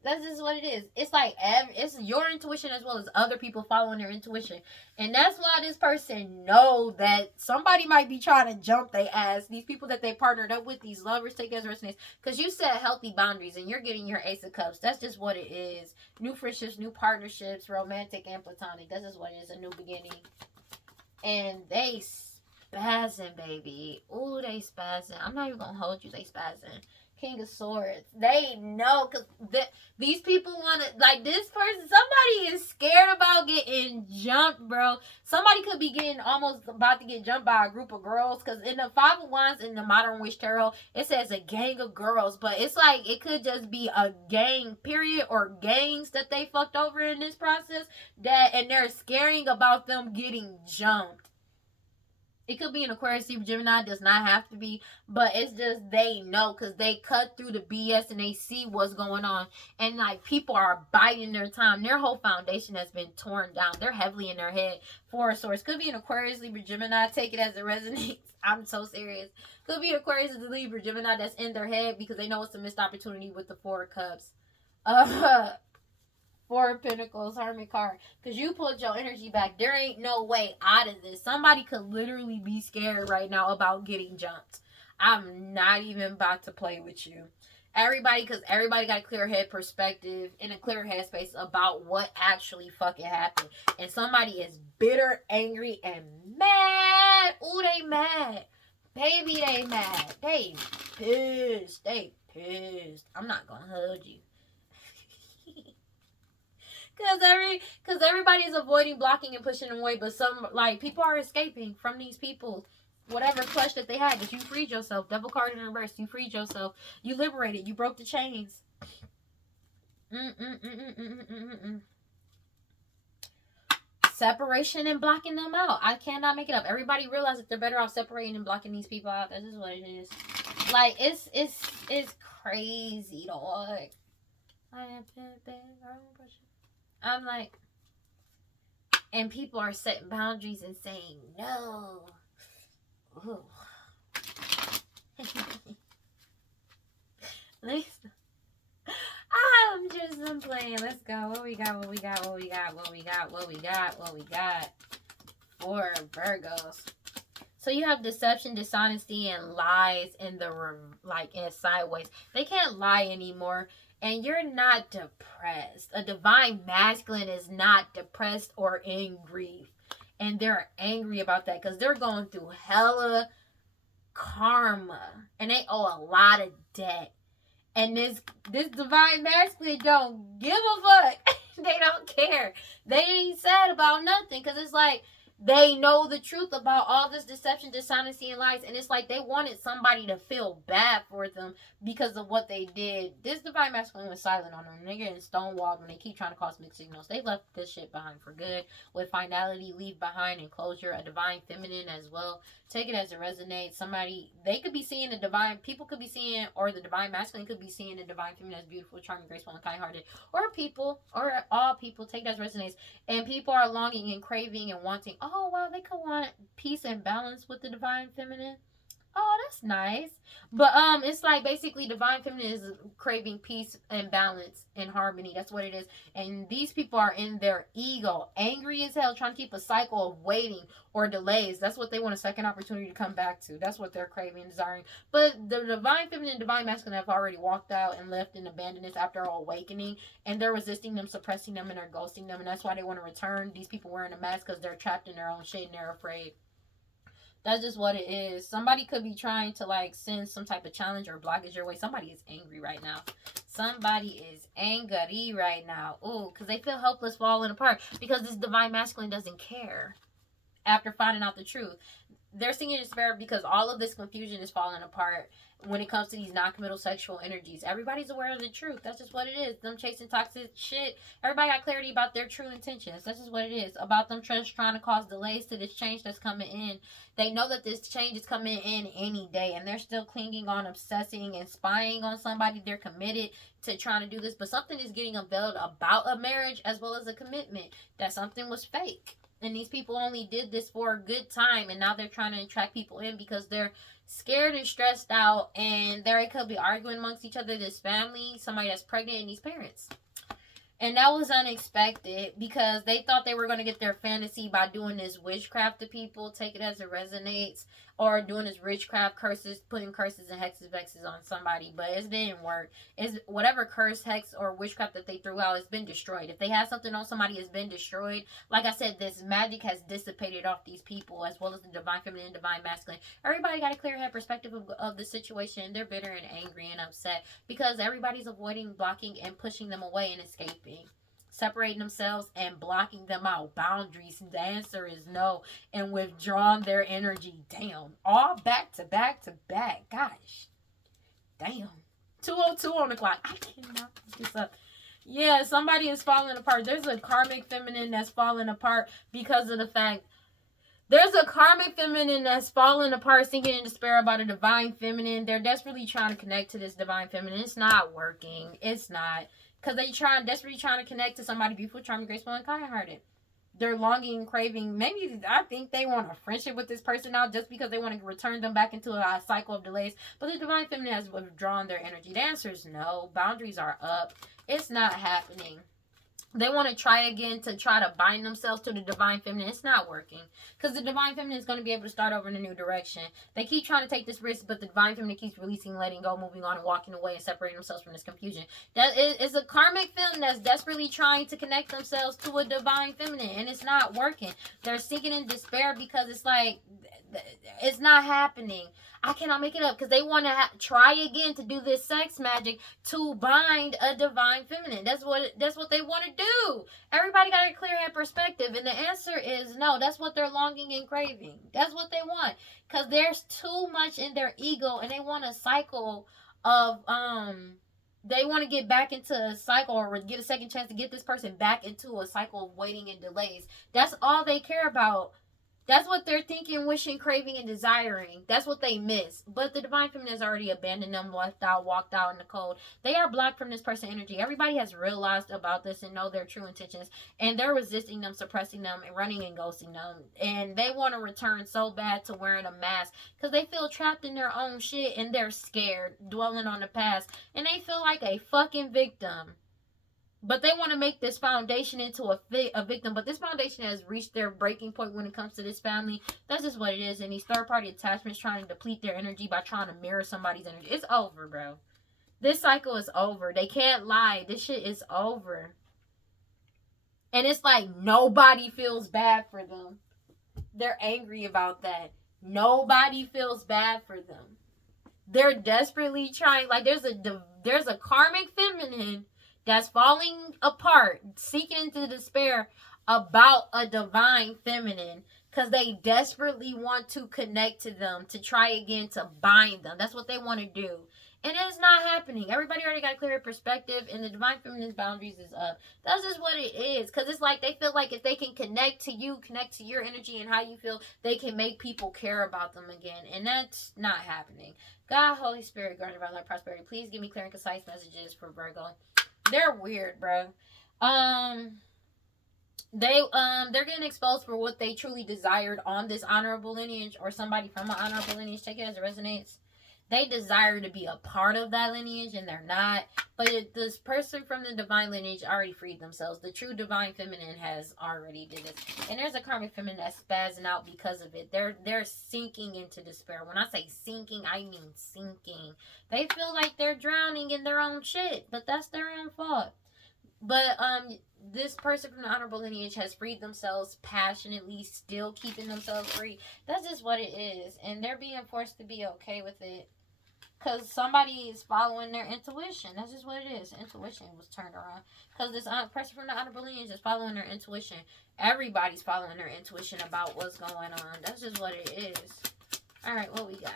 That's just what it is. It's like it's your intuition as well as other people following their intuition. And that's why this person know that somebody might be trying to jump their ass. These people that they partnered up with, these lovers, take as resonates. Because you set healthy boundaries and you're getting your Ace of Cups. That's just what it is. New friendships, new partnerships, romantic and platonic. That's just what it is. A new beginning. And they spazzing, baby. Ooh, they spazzing. I'm not even going to hold you. They spazzing. King of Swords. They know, because these people want to, like, this person, somebody is scared about getting jumped, bro. Somebody could be getting almost about to get jumped by a group of girls, because in the Five of Wands in the Modern Witch Tarot, it says a gang of girls, but it's like it could just be a gang, period, or gangs that they fucked over in this process, and they're scaring about them getting jumped. It could be an Aquarius, Libra, Gemini. It does not have to be. But it's just they know, because they cut through the BS and they see what's going on. And, like, people are biding their time. Their whole foundation has been torn down. They're heavily in their head for a source. Could be an Aquarius, Libra, Gemini. Take it as it resonates. I'm so serious. Could be Aquarius, Libra, Gemini that's in their head because they know it's a missed opportunity with the Four of Cups. Four of Pentacles, Hermit card. Because you pulled your energy back. There ain't no way out of this. Somebody could literally be scared right now about getting jumped. I'm not even about to play with you. Because everybody got a clear head perspective and a clear head space about what actually fucking happened. And somebody is bitter, angry, and mad. Ooh, they mad. Baby, they mad. They pissed. They pissed. I'm not gonna hug you. Because everybody's avoiding, blocking, and pushing them away. But some, like, people are escaping from these people. Whatever clutch that they had. Because you freed yourself. Double card in reverse. You freed yourself. You liberated. You broke the chains. Separation and blocking them out. I cannot make it up. Everybody realizes that they're better off separating and blocking these people out. This is what it is. Like, it's crazy, dog. I'm like, and people are setting boundaries and saying no. Ooh. I'm playing. Let's go. What we got? For Virgos. So you have deception, dishonesty, and lies in the, like, in sideways. They can't lie anymore. And you're not depressed. A divine masculine is not depressed or in grief. And they're angry about that because they're going through hella karma. And they owe a lot of debt. And this divine masculine don't give a fuck. They don't care. They ain't sad about nothing. Because it's like, they know the truth about all this deception, dishonesty, and lies. And it's like they wanted somebody to feel bad for them because of what they did. This divine masculine was silent on them. They're getting stonewalled when they keep trying to cause mixed signals. They left this shit behind for good. With finality, leave behind, and closure. A divine feminine as well. Take it as it resonates. Somebody, they could be seeing the divine, people could be seeing, or the divine masculine could be seeing the divine feminine as beautiful, charming, graceful, and kind-hearted. Or people, or all people. Take it as it resonates. And people are longing and craving and wanting, oh, wow, they could want peace and balance with the divine feminine. Oh, that's nice. But it's like basically divine feminine is craving peace and balance and harmony. That's what it is. And these people are in their ego, angry as hell, trying to keep a cycle of waiting or delays. That's what they want, a second opportunity to come back to. That's what they're craving and desiring. But the divine feminine and divine masculine have already walked out and left and abandoned this after all awakening. And they're resisting them, suppressing them, and they're ghosting them. And that's why they want to return. These people wearing a mask because they're trapped in their own shit and they're afraid. That's just what it is. Somebody could be trying to, like, send some type of challenge or blockage your way. Somebody is angry right now. Somebody is angry right now. Ooh, because they feel helpless, falling apart. Because this divine masculine doesn't care. After finding out the truth. they're sinking in despair because all of this confusion is falling apart when it comes to these non-committal sexual energies. Everybody's aware of the truth. That's just what it is. Them chasing toxic shit. Everybody got clarity about their true intentions. That's just what it is. About them just trying to cause delays to this change that's coming in. They know that this change is coming in any day, and they're still clinging on, obsessing, and spying on somebody. They're committed to trying to do this, but something is getting unveiled about a marriage as well as a commitment. That something was fake. And these people only did this for a good time, and now they're trying to attract people in because they're scared and stressed out, and they could be arguing amongst each other, this family, somebody that's pregnant, and these parents. And that was unexpected because they thought they were going to get their fantasy by doing this witchcraft to people, take it as it resonates, or doing this witchcraft curses, putting curses and hexes, vexes on somebody. But it didn't work. It's whatever curse, hex, or witchcraft that they threw out has been destroyed. If they had something on somebody, it's been destroyed. Like I said, this magic has dissipated off these people, as well as the divine feminine and divine masculine. Everybody got a clear head perspective of the situation. They're bitter and angry and upset because everybody's avoiding, blocking, and pushing them away and escaping. Separating themselves and blocking them out. Boundaries. The answer is no. And withdrawn their energy. Damn. All back to back to back. Gosh. Damn. 2:02 on the clock. I cannot pick this up. Yeah, somebody is falling apart. There's a karmic feminine that's falling apart because of the fact. There's a karmic feminine that's falling apart, sinking in despair about a divine feminine. They're desperately trying to connect to this divine feminine. It's not working. It's not. Because they desperately trying to connect to somebody beautiful, charming, graceful, and kind-hearted. They're longing and craving. Maybe I think they want a friendship with this person now just because they want to return them back into a cycle of delays. But the divine feminine has withdrawn their energy. The answer is no. Boundaries are up. It's not happening. They want to try again to try to bind themselves to the divine feminine. It's not working. Because the divine feminine is going to be able to start over in a new direction. They keep trying to take this risk, but the divine feminine keeps releasing, letting go, moving on, and walking away and separating themselves from this confusion. That is a karmic feminine that's desperately trying to connect themselves to a divine feminine. And it's not working. They're sinking in despair because it's like, it's not happening. I cannot make it up because they want to try again to do this sex magic to bind a divine feminine. That's what they want to do. Everybody got a clear head perspective, and the answer is no. That's what they're longing and craving. That's what they want because there's too much in their ego, and they want a cycle of They want to get back into a cycle or get a second chance to get this person back into a cycle of waiting and delays. That's all they care about. That's what they're thinking, wishing, craving, and desiring. That's what they miss. But the divine feminine has already abandoned them, left out, walked out in the cold. They are blocked from this person energy. Everybody has realized about this and know their true intentions. And they're resisting them, suppressing them, and running and ghosting them. And they want to return so bad to wearing a mask because they feel trapped in their own shit and they're scared, dwelling on the past. And they feel like a fucking victim. But they want to make this foundation into a victim. But this foundation has reached their breaking point when it comes to this family. That's just what it is. And these third-party attachments trying to deplete their energy by trying to mirror somebody's energy. It's over, bro. This cycle is over. They can't lie. This shit is over. And it's like nobody feels bad for them. They're angry about that. Nobody feels bad for them. They're desperately trying. Like there's a karmic feminine that's falling apart, seeking into despair about a divine feminine because they desperately want to connect to them, to try again to bind them. That's what they want to do. And it's not happening. Everybody already got a clear perspective, and the divine feminine's boundaries is up. That's just what it is. Because it's like they feel like if they can connect to you, connect to your energy and how you feel, they can make people care about them again. And that's not happening. God, Holy Spirit, guard divine life, prosperity. Please give me clear and concise messages for Virgo. They're weird, bro. They're getting exposed for what they truly desired on this honorable lineage, or somebody from an honorable lineage. Take it as it resonates. They desire to be a part of that lineage, and they're not. But this person from the divine lineage already freed themselves. The true divine feminine has already did this. And there's a karmic feminine that's spazzing out because of it. They're sinking into despair. When I say sinking, I mean sinking. They feel like they're drowning in their own shit, but that's their own fault. But this person from the honorable lineage has freed themselves passionately, still keeping themselves free. That's just what it is. And they're being forced to be okay with it. Because somebody is following their intuition. That's just what it is. Intuition was turned around. Because this person from the honorable lineage is following their intuition. Everybody's following their intuition about what's going on. That's just what it is. Alright, what we got?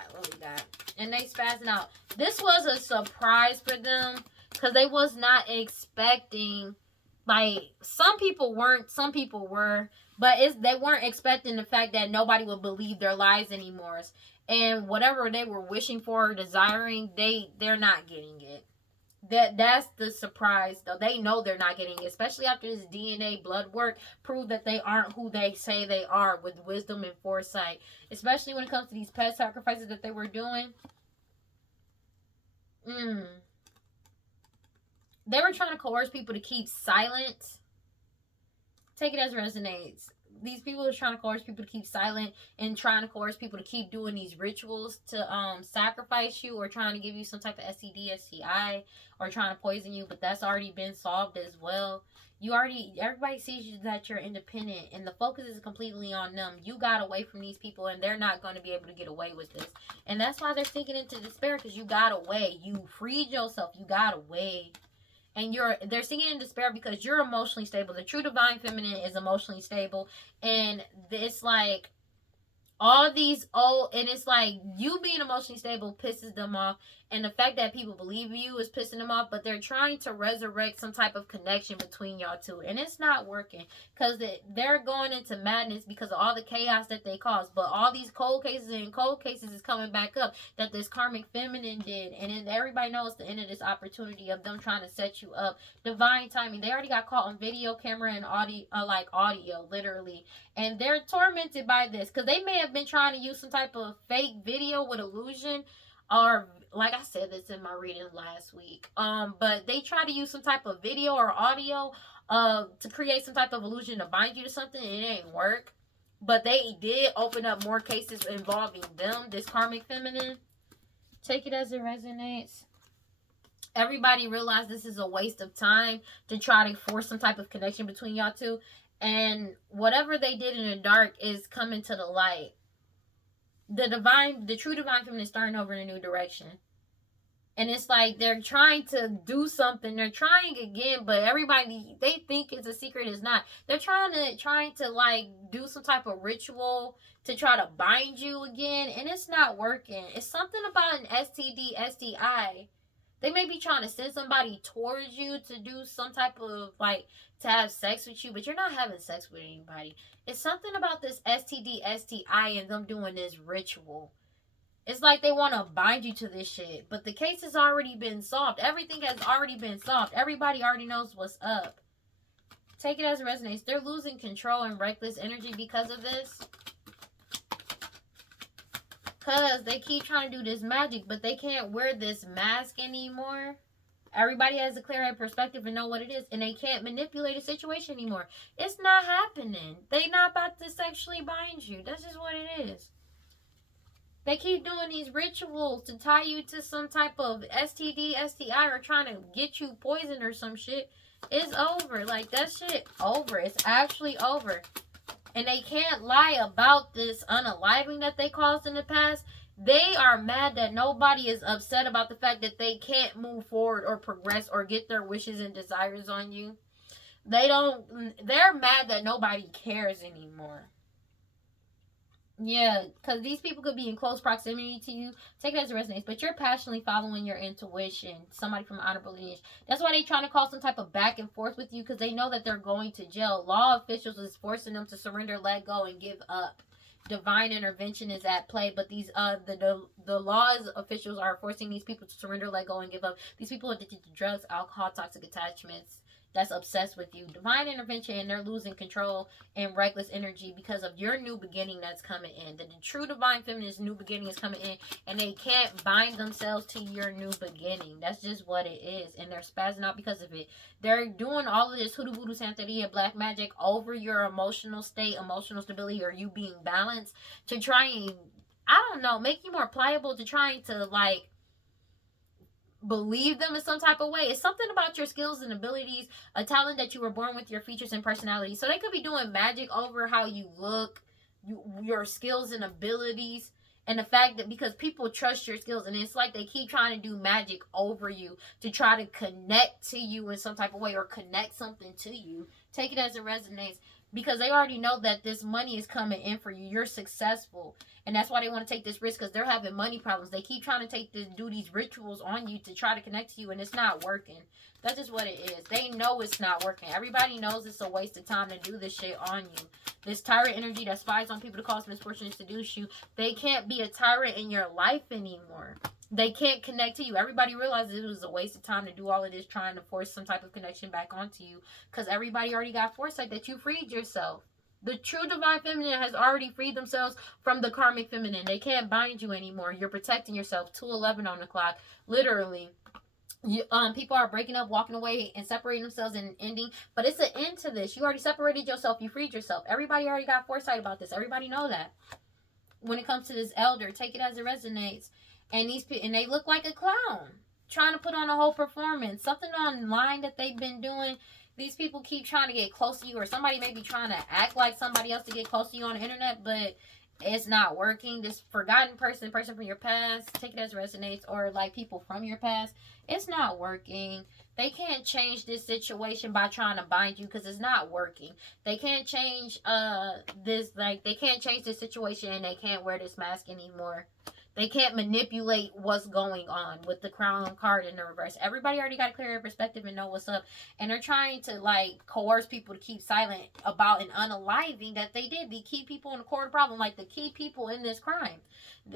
And they spazzing out. This was a surprise for them. Because they was not expecting... Like, some people weren't, some people were. But they weren't expecting the fact that nobody would believe their lies anymore. And whatever they were wishing for or desiring, they're not getting it. That's the surprise, though. They know they're not getting it, especially after this DNA blood work proved that they aren't who they say they are with wisdom and foresight. Especially when it comes to these pet sacrifices that they were doing. They were trying to coerce people to keep silent. Take it as resonates. These people are trying to coerce people to keep silent and trying to coerce people to keep doing these rituals to sacrifice you, or trying to give you some type of STD, STI, or trying to poison you. But that's already been solved as well. Everybody sees you that you're independent, and the focus is completely on them. You got away from these people, and they're not going to be able to get away with this. And that's why they're sinking into despair, because you got away. You freed yourself. You got away. And they're sinking in despair because you're emotionally stable. The true divine feminine is emotionally stable. And it's like all these and it's like you being emotionally stable pisses them off. And the fact that people believe you is pissing them off. But they're trying to resurrect some type of connection between y'all two. And it's not working. Because they're going into madness because of all the chaos that they caused. But all these cold cases is coming back up that this karmic feminine did. And then everybody knows the end of this opportunity of them trying to set you up. Divine timing. They already got caught on video, camera, and audio, literally. And they're tormented by this. Because they may have been trying to use some type of fake video with illusion. Or, like I said this in my reading last week. But they try to use some type of video or audio to create some type of illusion to bind you to something, and it ain't work. But they did open up more cases involving them, this karmic feminine. Take it as it resonates. Everybody realized this is a waste of time to try to force some type of connection between y'all two. And whatever they did in the dark is coming to the light. The true divine feminine is starting over in a new direction. And it's like they're trying to do something. They're trying again, but everybody, they think it's a secret. It's not. They're trying to like do some type of ritual to try to bind you again, and it's not working. It's something about an STD, STI. They may be trying to send somebody towards you to do some type of like to have sex with you, but you're not having sex with anybody. It's something about this STD, STI and them doing this ritual. It's like they want to bind you to this shit. But the case has already been solved. Everything has already been solved. Everybody already knows what's up. Take it as it resonates. They're losing control and reckless energy because of this. Because they keep trying to do this magic, but they can't wear this mask anymore. Everybody has a clear-head perspective and know what it is. And they can't manipulate a situation anymore. It's not happening. They not about to sexually bind you. That's just what it is. They keep doing these rituals to tie you to some type of STD, STI, or trying to get you poisoned or some shit. It's over. Like, that shit over. It's actually over. And they can't lie about this unaliving that they caused in the past. They are mad that nobody is upset about the fact that they can't move forward or progress or get their wishes and desires on you. They're mad that nobody cares anymore. Yeah, because these people could be in close proximity to you. Take it as it resonates. But you're passionately following your intuition. Somebody from honorable lineage. That's why they're trying to cause some type of back and forth with you. Because they know that they're going to jail. Law officials is forcing them to surrender, let go, and give up. Divine intervention is at play. But these the laws officials are forcing these people to surrender, let go, and give up. These people are addicted to drugs, alcohol, toxic attachments. That's obsessed with you. Divine intervention, and they're losing control and reckless energy because of your new beginning that's coming in. The true divine feminine's new beginning is coming in, and they can't bind themselves to your new beginning. That's just what it is, and they're spazzing out because of it. They're doing all of this hoodoo, voodoo, santeria, black magic over your emotional state, emotional stability, or you being balanced to try and, I don't know, make you more pliable, to trying to like believe them in some type of way. It's something about your skills and abilities, a talent that you were born with, your features and personality. So they could be doing magic over how you look, your skills and abilities, And the fact that because people trust your skills, and it's like they keep trying to do magic over you to try to connect to you in some type of way or connect something to you. Take it as it resonates, because they already know that this money is coming in for you. You're successful, and that's why they want to take this risk, because they're having money problems. They keep trying to do these rituals on you to try to connect to you, and it's not working. That's just what it is. They know it's not working. Everybody knows it's a waste of time to do this shit on you. This tyrant energy that spies on people to cause misfortune and seduce you, they can't be a tyrant in your life anymore. They can't connect to you. Everybody realizes it was a waste of time to do all of this trying to force some type of connection back onto you, because everybody already got foresight that you freed yourself. The true divine feminine has already freed themselves from the karmic feminine. They can't bind you anymore. You're protecting yourself. 2:11 on the clock. Literally. People are breaking up, walking away, and separating themselves and ending. But it's an end to this. You already separated yourself. You freed yourself. Everybody already got foresight about this. Everybody know that. When it comes to this elder, take it as it resonates. And they look like a clown, trying to put on a whole performance. Something online that they've been doing. These people keep trying to get close to you, or somebody may be trying to act like somebody else to get close to you on the internet, but it's not working. This forgotten person from your past, take it as it resonates, or like people from your past, it's not working. They can't change this situation by trying to bind you, because it's not working. They can't change they can't change this situation, and they can't wear this mask anymore. They can't manipulate what's going on with the crown card in the reverse. Everybody already got a clear perspective and know what's up. And they're trying to like coerce people to keep silent about an unaliving that they did. The key people in the core of the problem, like the key people in this crime.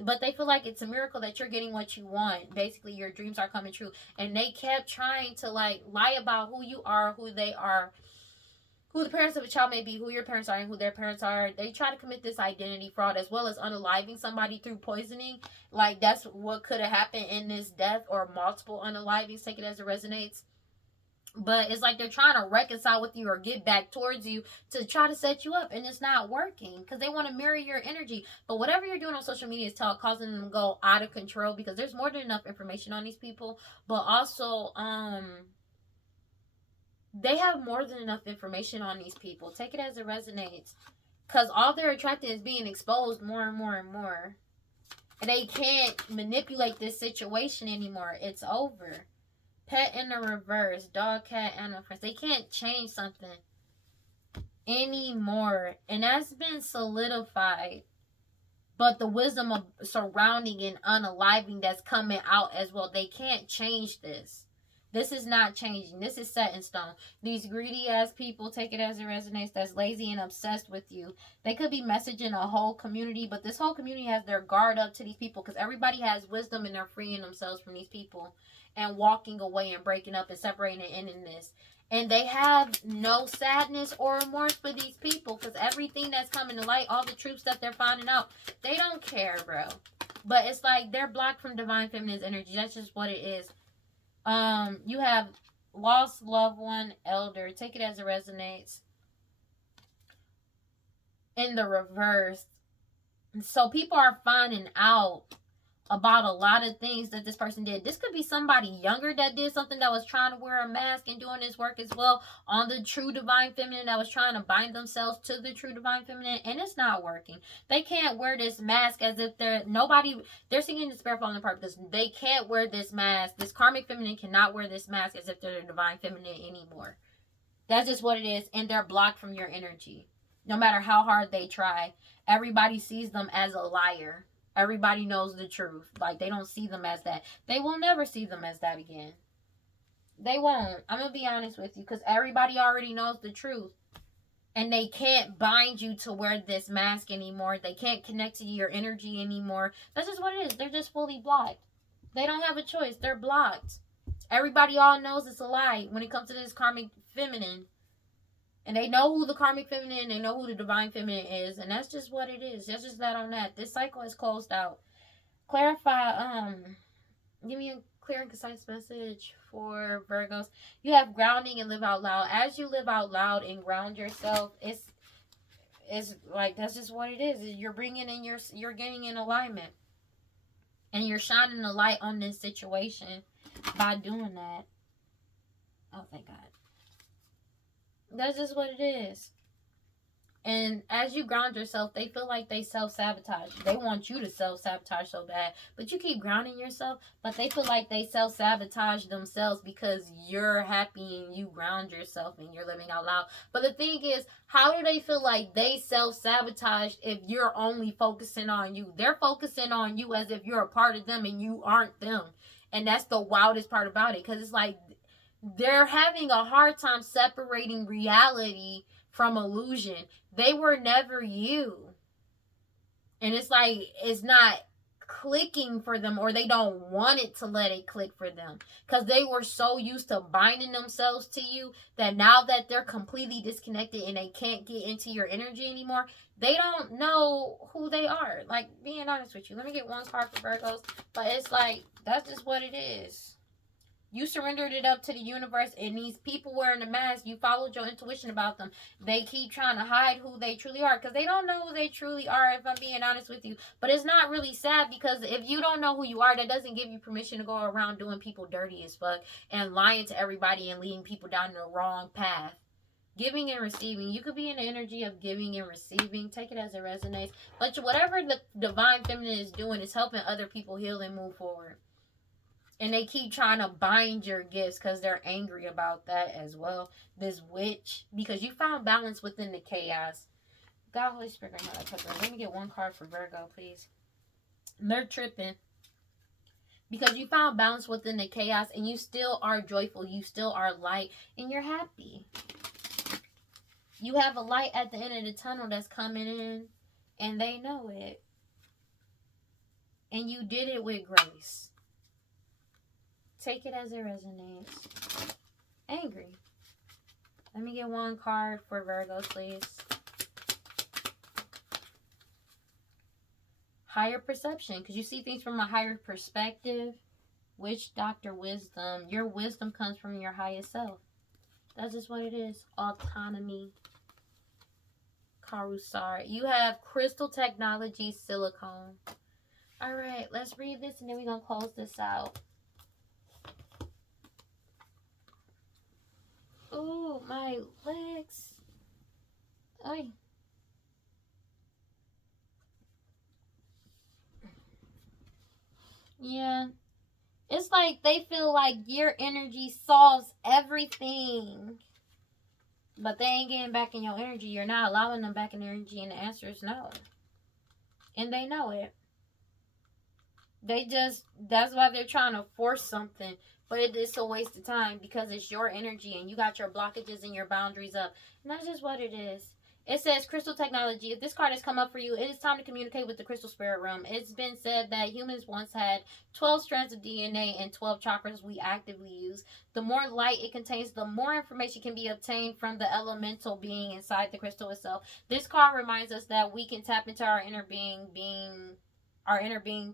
But they feel like it's a miracle that you're getting what you want. Basically, your dreams are coming true. And they kept trying to like lie about who you are, who they are, who the parents of a child may be, who your parents are, and who their parents are. They try to commit this identity fraud, as well as unaliving somebody through poisoning. Like, that's what could have happened in this death, or multiple unalivings, take it as it resonates. But it's like they're trying to reconcile with you or get back towards you to try to set you up, and it's not working, because they want to mirror your energy. But whatever you're doing on social media is causing them to go out of control, because there's more than enough information on these people. But also, they have more than enough information on these people. Take it as it resonates. Because all they're attracting is being exposed more and more and more. And they can't manipulate this situation anymore. It's over. Pet in the reverse. Dog, cat, animal friends. They can't change something anymore. And that's been solidified. But the wisdom of surrounding and unaliving that's coming out as well. They can't change this. This is not changing. This is set in stone. These greedy ass people, take it as it resonates, that's lazy and obsessed with you. They could be messaging a whole community, but this whole community has their guard up to these people, because everybody has wisdom and they're freeing themselves from these people and walking away and breaking up and separating and ending this. And they have no sadness or remorse for these people, because everything that's coming to light, all the truths that they're finding out, they don't care, bro. But it's like they're blocked from divine feminine's energy. That's just what it is. You have lost loved one, elder. Take it as it resonates. In the reverse. So people are finding out about a lot of things that this person did. This could be somebody younger that did something, that was trying to wear a mask and doing this work as well on the true divine feminine, that was trying to bind themselves to the true divine feminine, and it's not working. They can't wear this mask as if they're seeing the spirit falling apart, because they can't wear this mask. This karmic feminine cannot wear this mask as if they're the divine feminine anymore. That's just what it is, and they're blocked from your energy. No matter how hard they try, everybody sees them as a liar. Everybody knows the truth. Like, they don't see them as that. They will never see them as that again. They won't. I'm going to be honest with you, because everybody already knows the truth. And they can't bind you to wear this mask anymore. They can't connect to your energy anymore. That's just what it is. They're just fully blocked. They don't have a choice. They're blocked. Everybody all knows it's a lie when it comes to this karmic feminine. And they know who the karmic feminine, they know who the divine feminine is. And that's just what it is. That's just that on that. This cycle is closed out. Clarify, give me a clear and concise message for Virgos. You have grounding and live out loud. As you live out loud and ground yourself, it's like, that's just what it is. You're bringing in you're getting in alignment. And you're shining the light on this situation by doing that. Oh, thank God. That's just what it is. And as you ground yourself, they feel like they self-sabotage. They want you to self-sabotage so bad. But you keep grounding yourself, but they feel like they self-sabotage themselves because you're happy and you ground yourself and you're living out loud. But the thing is, how do they feel like they self-sabotage if you're only focusing on you? They're focusing on you as if you're a part of them and you aren't them. And that's the wildest part about it. Because it's like they're having a hard time separating reality from illusion. They were never you. And it's like, it's not clicking for them, or they don't want it to let it click for them. Because they were so used to binding themselves to you that now that they're completely disconnected and they can't get into your energy anymore, they don't know who they are. Like, being honest with you. Let me get one card for Virgos. But it's like, that's just what it is. You surrendered it up to the universe, and these people wearing the mask, you followed your intuition about them. They keep trying to hide who they truly are because they don't know who they truly are, if I'm being honest with you. But it's not really sad, because if you don't know who you are, that doesn't give you permission to go around doing people dirty as fuck and lying to everybody and leading people down the wrong path. Giving and receiving. You could be in the energy of giving and receiving. Take it as it resonates. But whatever the divine feminine is doing is helping other people heal and move forward. And they keep trying to bind your gifts because they're angry about that as well. This witch. Because you found balance within the chaos. God, Holy Spirit, let me get one card for Virgo, please. They're tripping. Because you found balance within the chaos, and you still are joyful. You still are light. And you're happy. You have a light at the end of the tunnel that's coming in. And they know it. And you did it with grace. Take it as it resonates. Angry. Let me get one card for Virgos, please. Higher perception. Because you see things from a higher perspective. Witch, doctor, wisdom. Your wisdom comes from your highest self. That's just what it is. Autonomy. Karusar. You have crystal technology, silicone. Alright, let's read this and then we're going to close this out. Ooh, my legs. Ay. Yeah. It's like they feel like your energy solves everything. But they ain't getting back in your energy. You're not allowing them back in their energy, and the answer is no. And they know it. That's why they're trying to force something. But it's a waste of time because it's your energy and you got your blockages and your boundaries up. And that's just what it is. It says crystal technology. If this card has come up for you, it is time to communicate with the crystal spirit realm. It's been said that humans once had 12 strands of DNA and 12 chakras we actively use. The more light it contains, the more information can be obtained from the elemental being inside the crystal itself. This card reminds us that we can tap into our inner being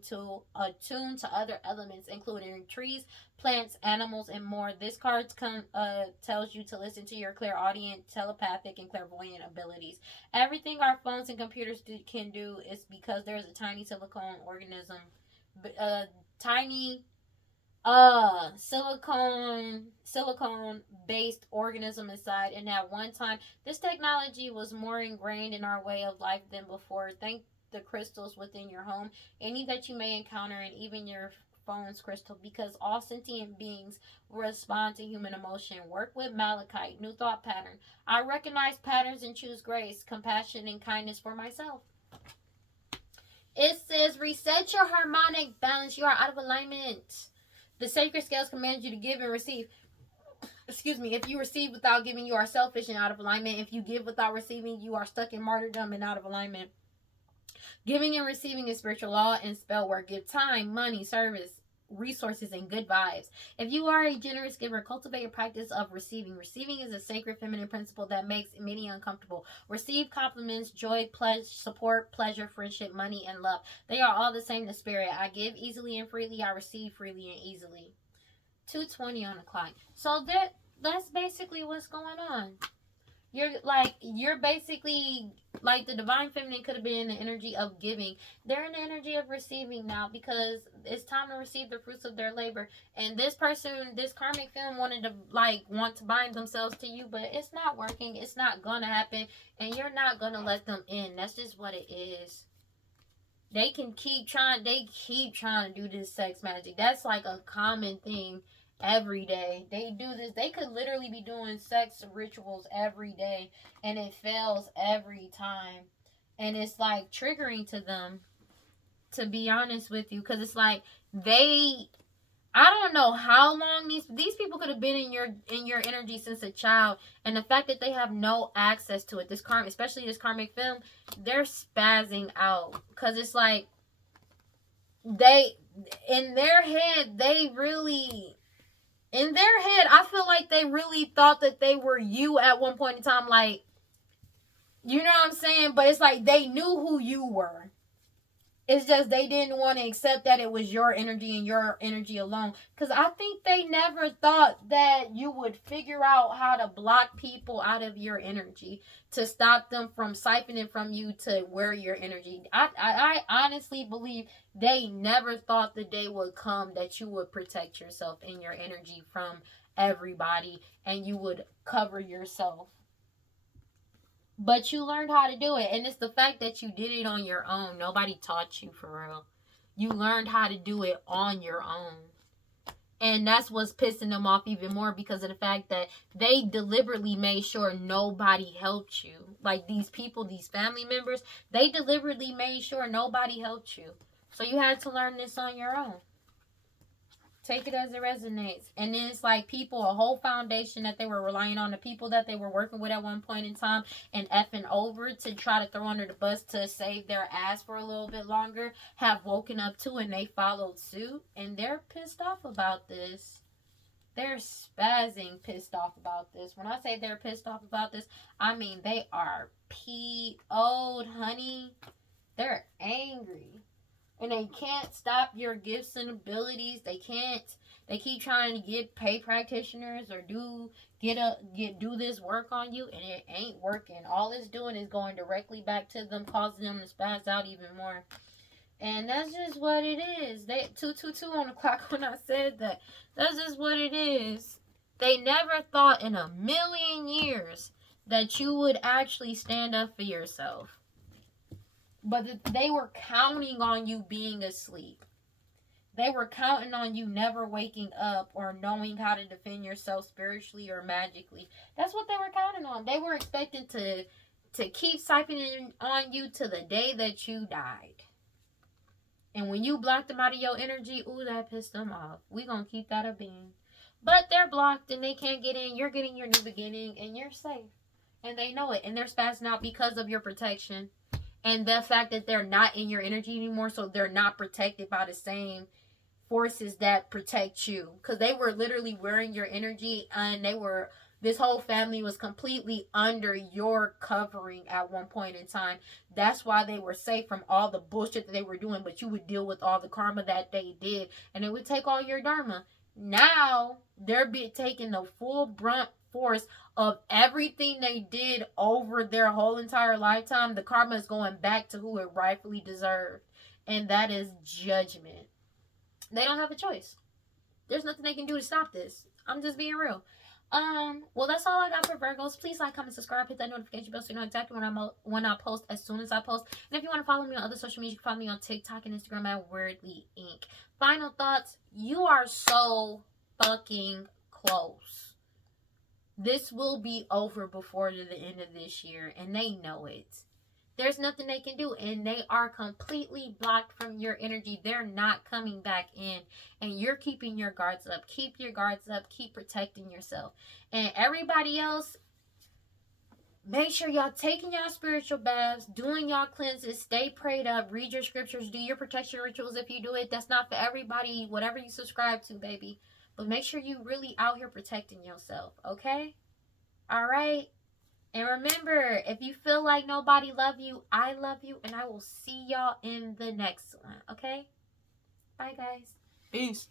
to attune to other elements, including trees, plants, animals, and more. This card tells you to listen to your clairaudient, telepathic, and clairvoyant abilities. Everything our phones and computers can do is because there's a tiny silicone organism, silicone based organism inside. And at one time, this technology was more ingrained in our way of life than before. Thank the crystals within your home, any that you may encounter, and even your phone's crystal, because all sentient beings respond to human emotion. Work with malachite, new thought pattern. I recognize patterns and choose grace, compassion, and kindness for myself. It says reset your harmonic balance. You are out of alignment. The sacred scales command you to give and receive. Excuse me. If you receive without giving, you are selfish and out of alignment. If you give without receiving, you are stuck in martyrdom and out of alignment. Giving and receiving is spiritual law and spell work. Give time, money, service, resources, and good vibes. If you are a generous giver, cultivate a practice of receiving. Receiving is a sacred feminine principle that makes many uncomfortable. Receive compliments, joy, support, pleasure, friendship, money, and love. They are all the same in the spirit. I give easily and freely. I receive freely and easily. 2:20 on the clock. So that's basically what's going on. You're basically like the divine feminine could have been in the energy of giving. They're in the energy of receiving now because it's time to receive the fruits of their labor. And this person, this karmic film wanted to want to bind themselves to you, but it's not working. It's not gonna happen, and you're not gonna let them in. That's just what it is. They keep trying to do this sex magic. That's like a common thing every day. They do this. They could literally be doing sex rituals every day and it fails every time. And it's like triggering to them, to be honest with you, cuz it's like I don't know how long these people could have been in your energy since a child, and the fact that they have no access to it, especially this karmic film, they're spazzing out because it's like they in their head I feel like they really thought that they were you at one point in time, like, you know what I'm saying? But it's like they knew who you were. It's just they didn't want to accept that it was your energy and your energy alone. Because I think they never thought that you would figure out how to block people out of your energy to stop them from siphoning from you to where your energy. I honestly believe they never thought the day would come that you would protect yourself and your energy from everybody and you would cover yourself. But you learned how to do it. And it's the fact that you did it on your own. Nobody taught you, for real. You learned how to do it on your own. And that's what's pissing them off even more, because of the fact that they deliberately made sure nobody helped you. Like these people, these family members, they deliberately made sure nobody helped you. So you had to learn this on your own. Take it as it resonates. And then it's like people, a whole foundation that they were relying on, the people that they were working with at one point in time and effing over to try to throw under the bus to save their ass for a little bit longer, have woken up too and they followed suit. And they're pissed off about this. They're spazzing pissed off about this. When I say they're pissed off about this, I mean they are PO'd, honey. They're angry. And they can't stop your gifts and abilities. They can't. They keep trying to get pay practitioners or do this work on you, and it ain't working. All it's doing is going directly back to them, causing them to spaz out even more. And that's just what it is. They 222 on the clock when I said that. That's just what it is. They never thought in a million years that you would actually stand up for yourself. But they were counting on you being asleep. They were counting on you never waking up or knowing how to defend yourself spiritually or magically. That's what they were counting on. They were expecting to keep siphoning on you to the day that you died. And when you blocked them out of your energy, ooh, that pissed them off. We gonna keep that a being. But they're blocked and they can't get in. You're getting your new beginning and you're safe. And they know it. And they're spazzing out because of your protection. And the fact that they're not in your energy anymore, so they're not protected by the same forces that protect you. Because they were literally wearing your energy, and this whole family was completely under your covering at one point in time. That's why they were safe from all the bullshit that they were doing, but you would deal with all the karma that they did, and it would take all your dharma. Now, they're taking the full brunt force of everything they did over their whole entire lifetime. The karma is going back to who it rightfully deserved, and that is judgment. They don't have a choice. There's nothing they can do to stop this. I'm just being real. Well, that's all I got for Virgos. Please like, comment, subscribe, hit that notification bell so you know exactly when I post as soon as I post. And if you want to follow me on other social media, you can follow me on TikTok and Instagram at WeirdLee Inc. Final thoughts. You are so fucking close. This will be over before the end of this year, and they know it. There's nothing they can do, and they are completely blocked from your energy. They're not coming back in, and you're keeping your guards up. Keep your guards up. Keep protecting yourself. And everybody else, make sure y'all taking y'all spiritual baths, doing y'all cleanses, stay prayed up, read your scriptures, do your protection rituals if you do it. That's not for everybody, whatever you subscribe to, baby. But make sure you really out here protecting yourself, okay? All right? And remember, if you feel like nobody love you, I love you. And I will see y'all in the next one, okay? Bye, guys. Peace.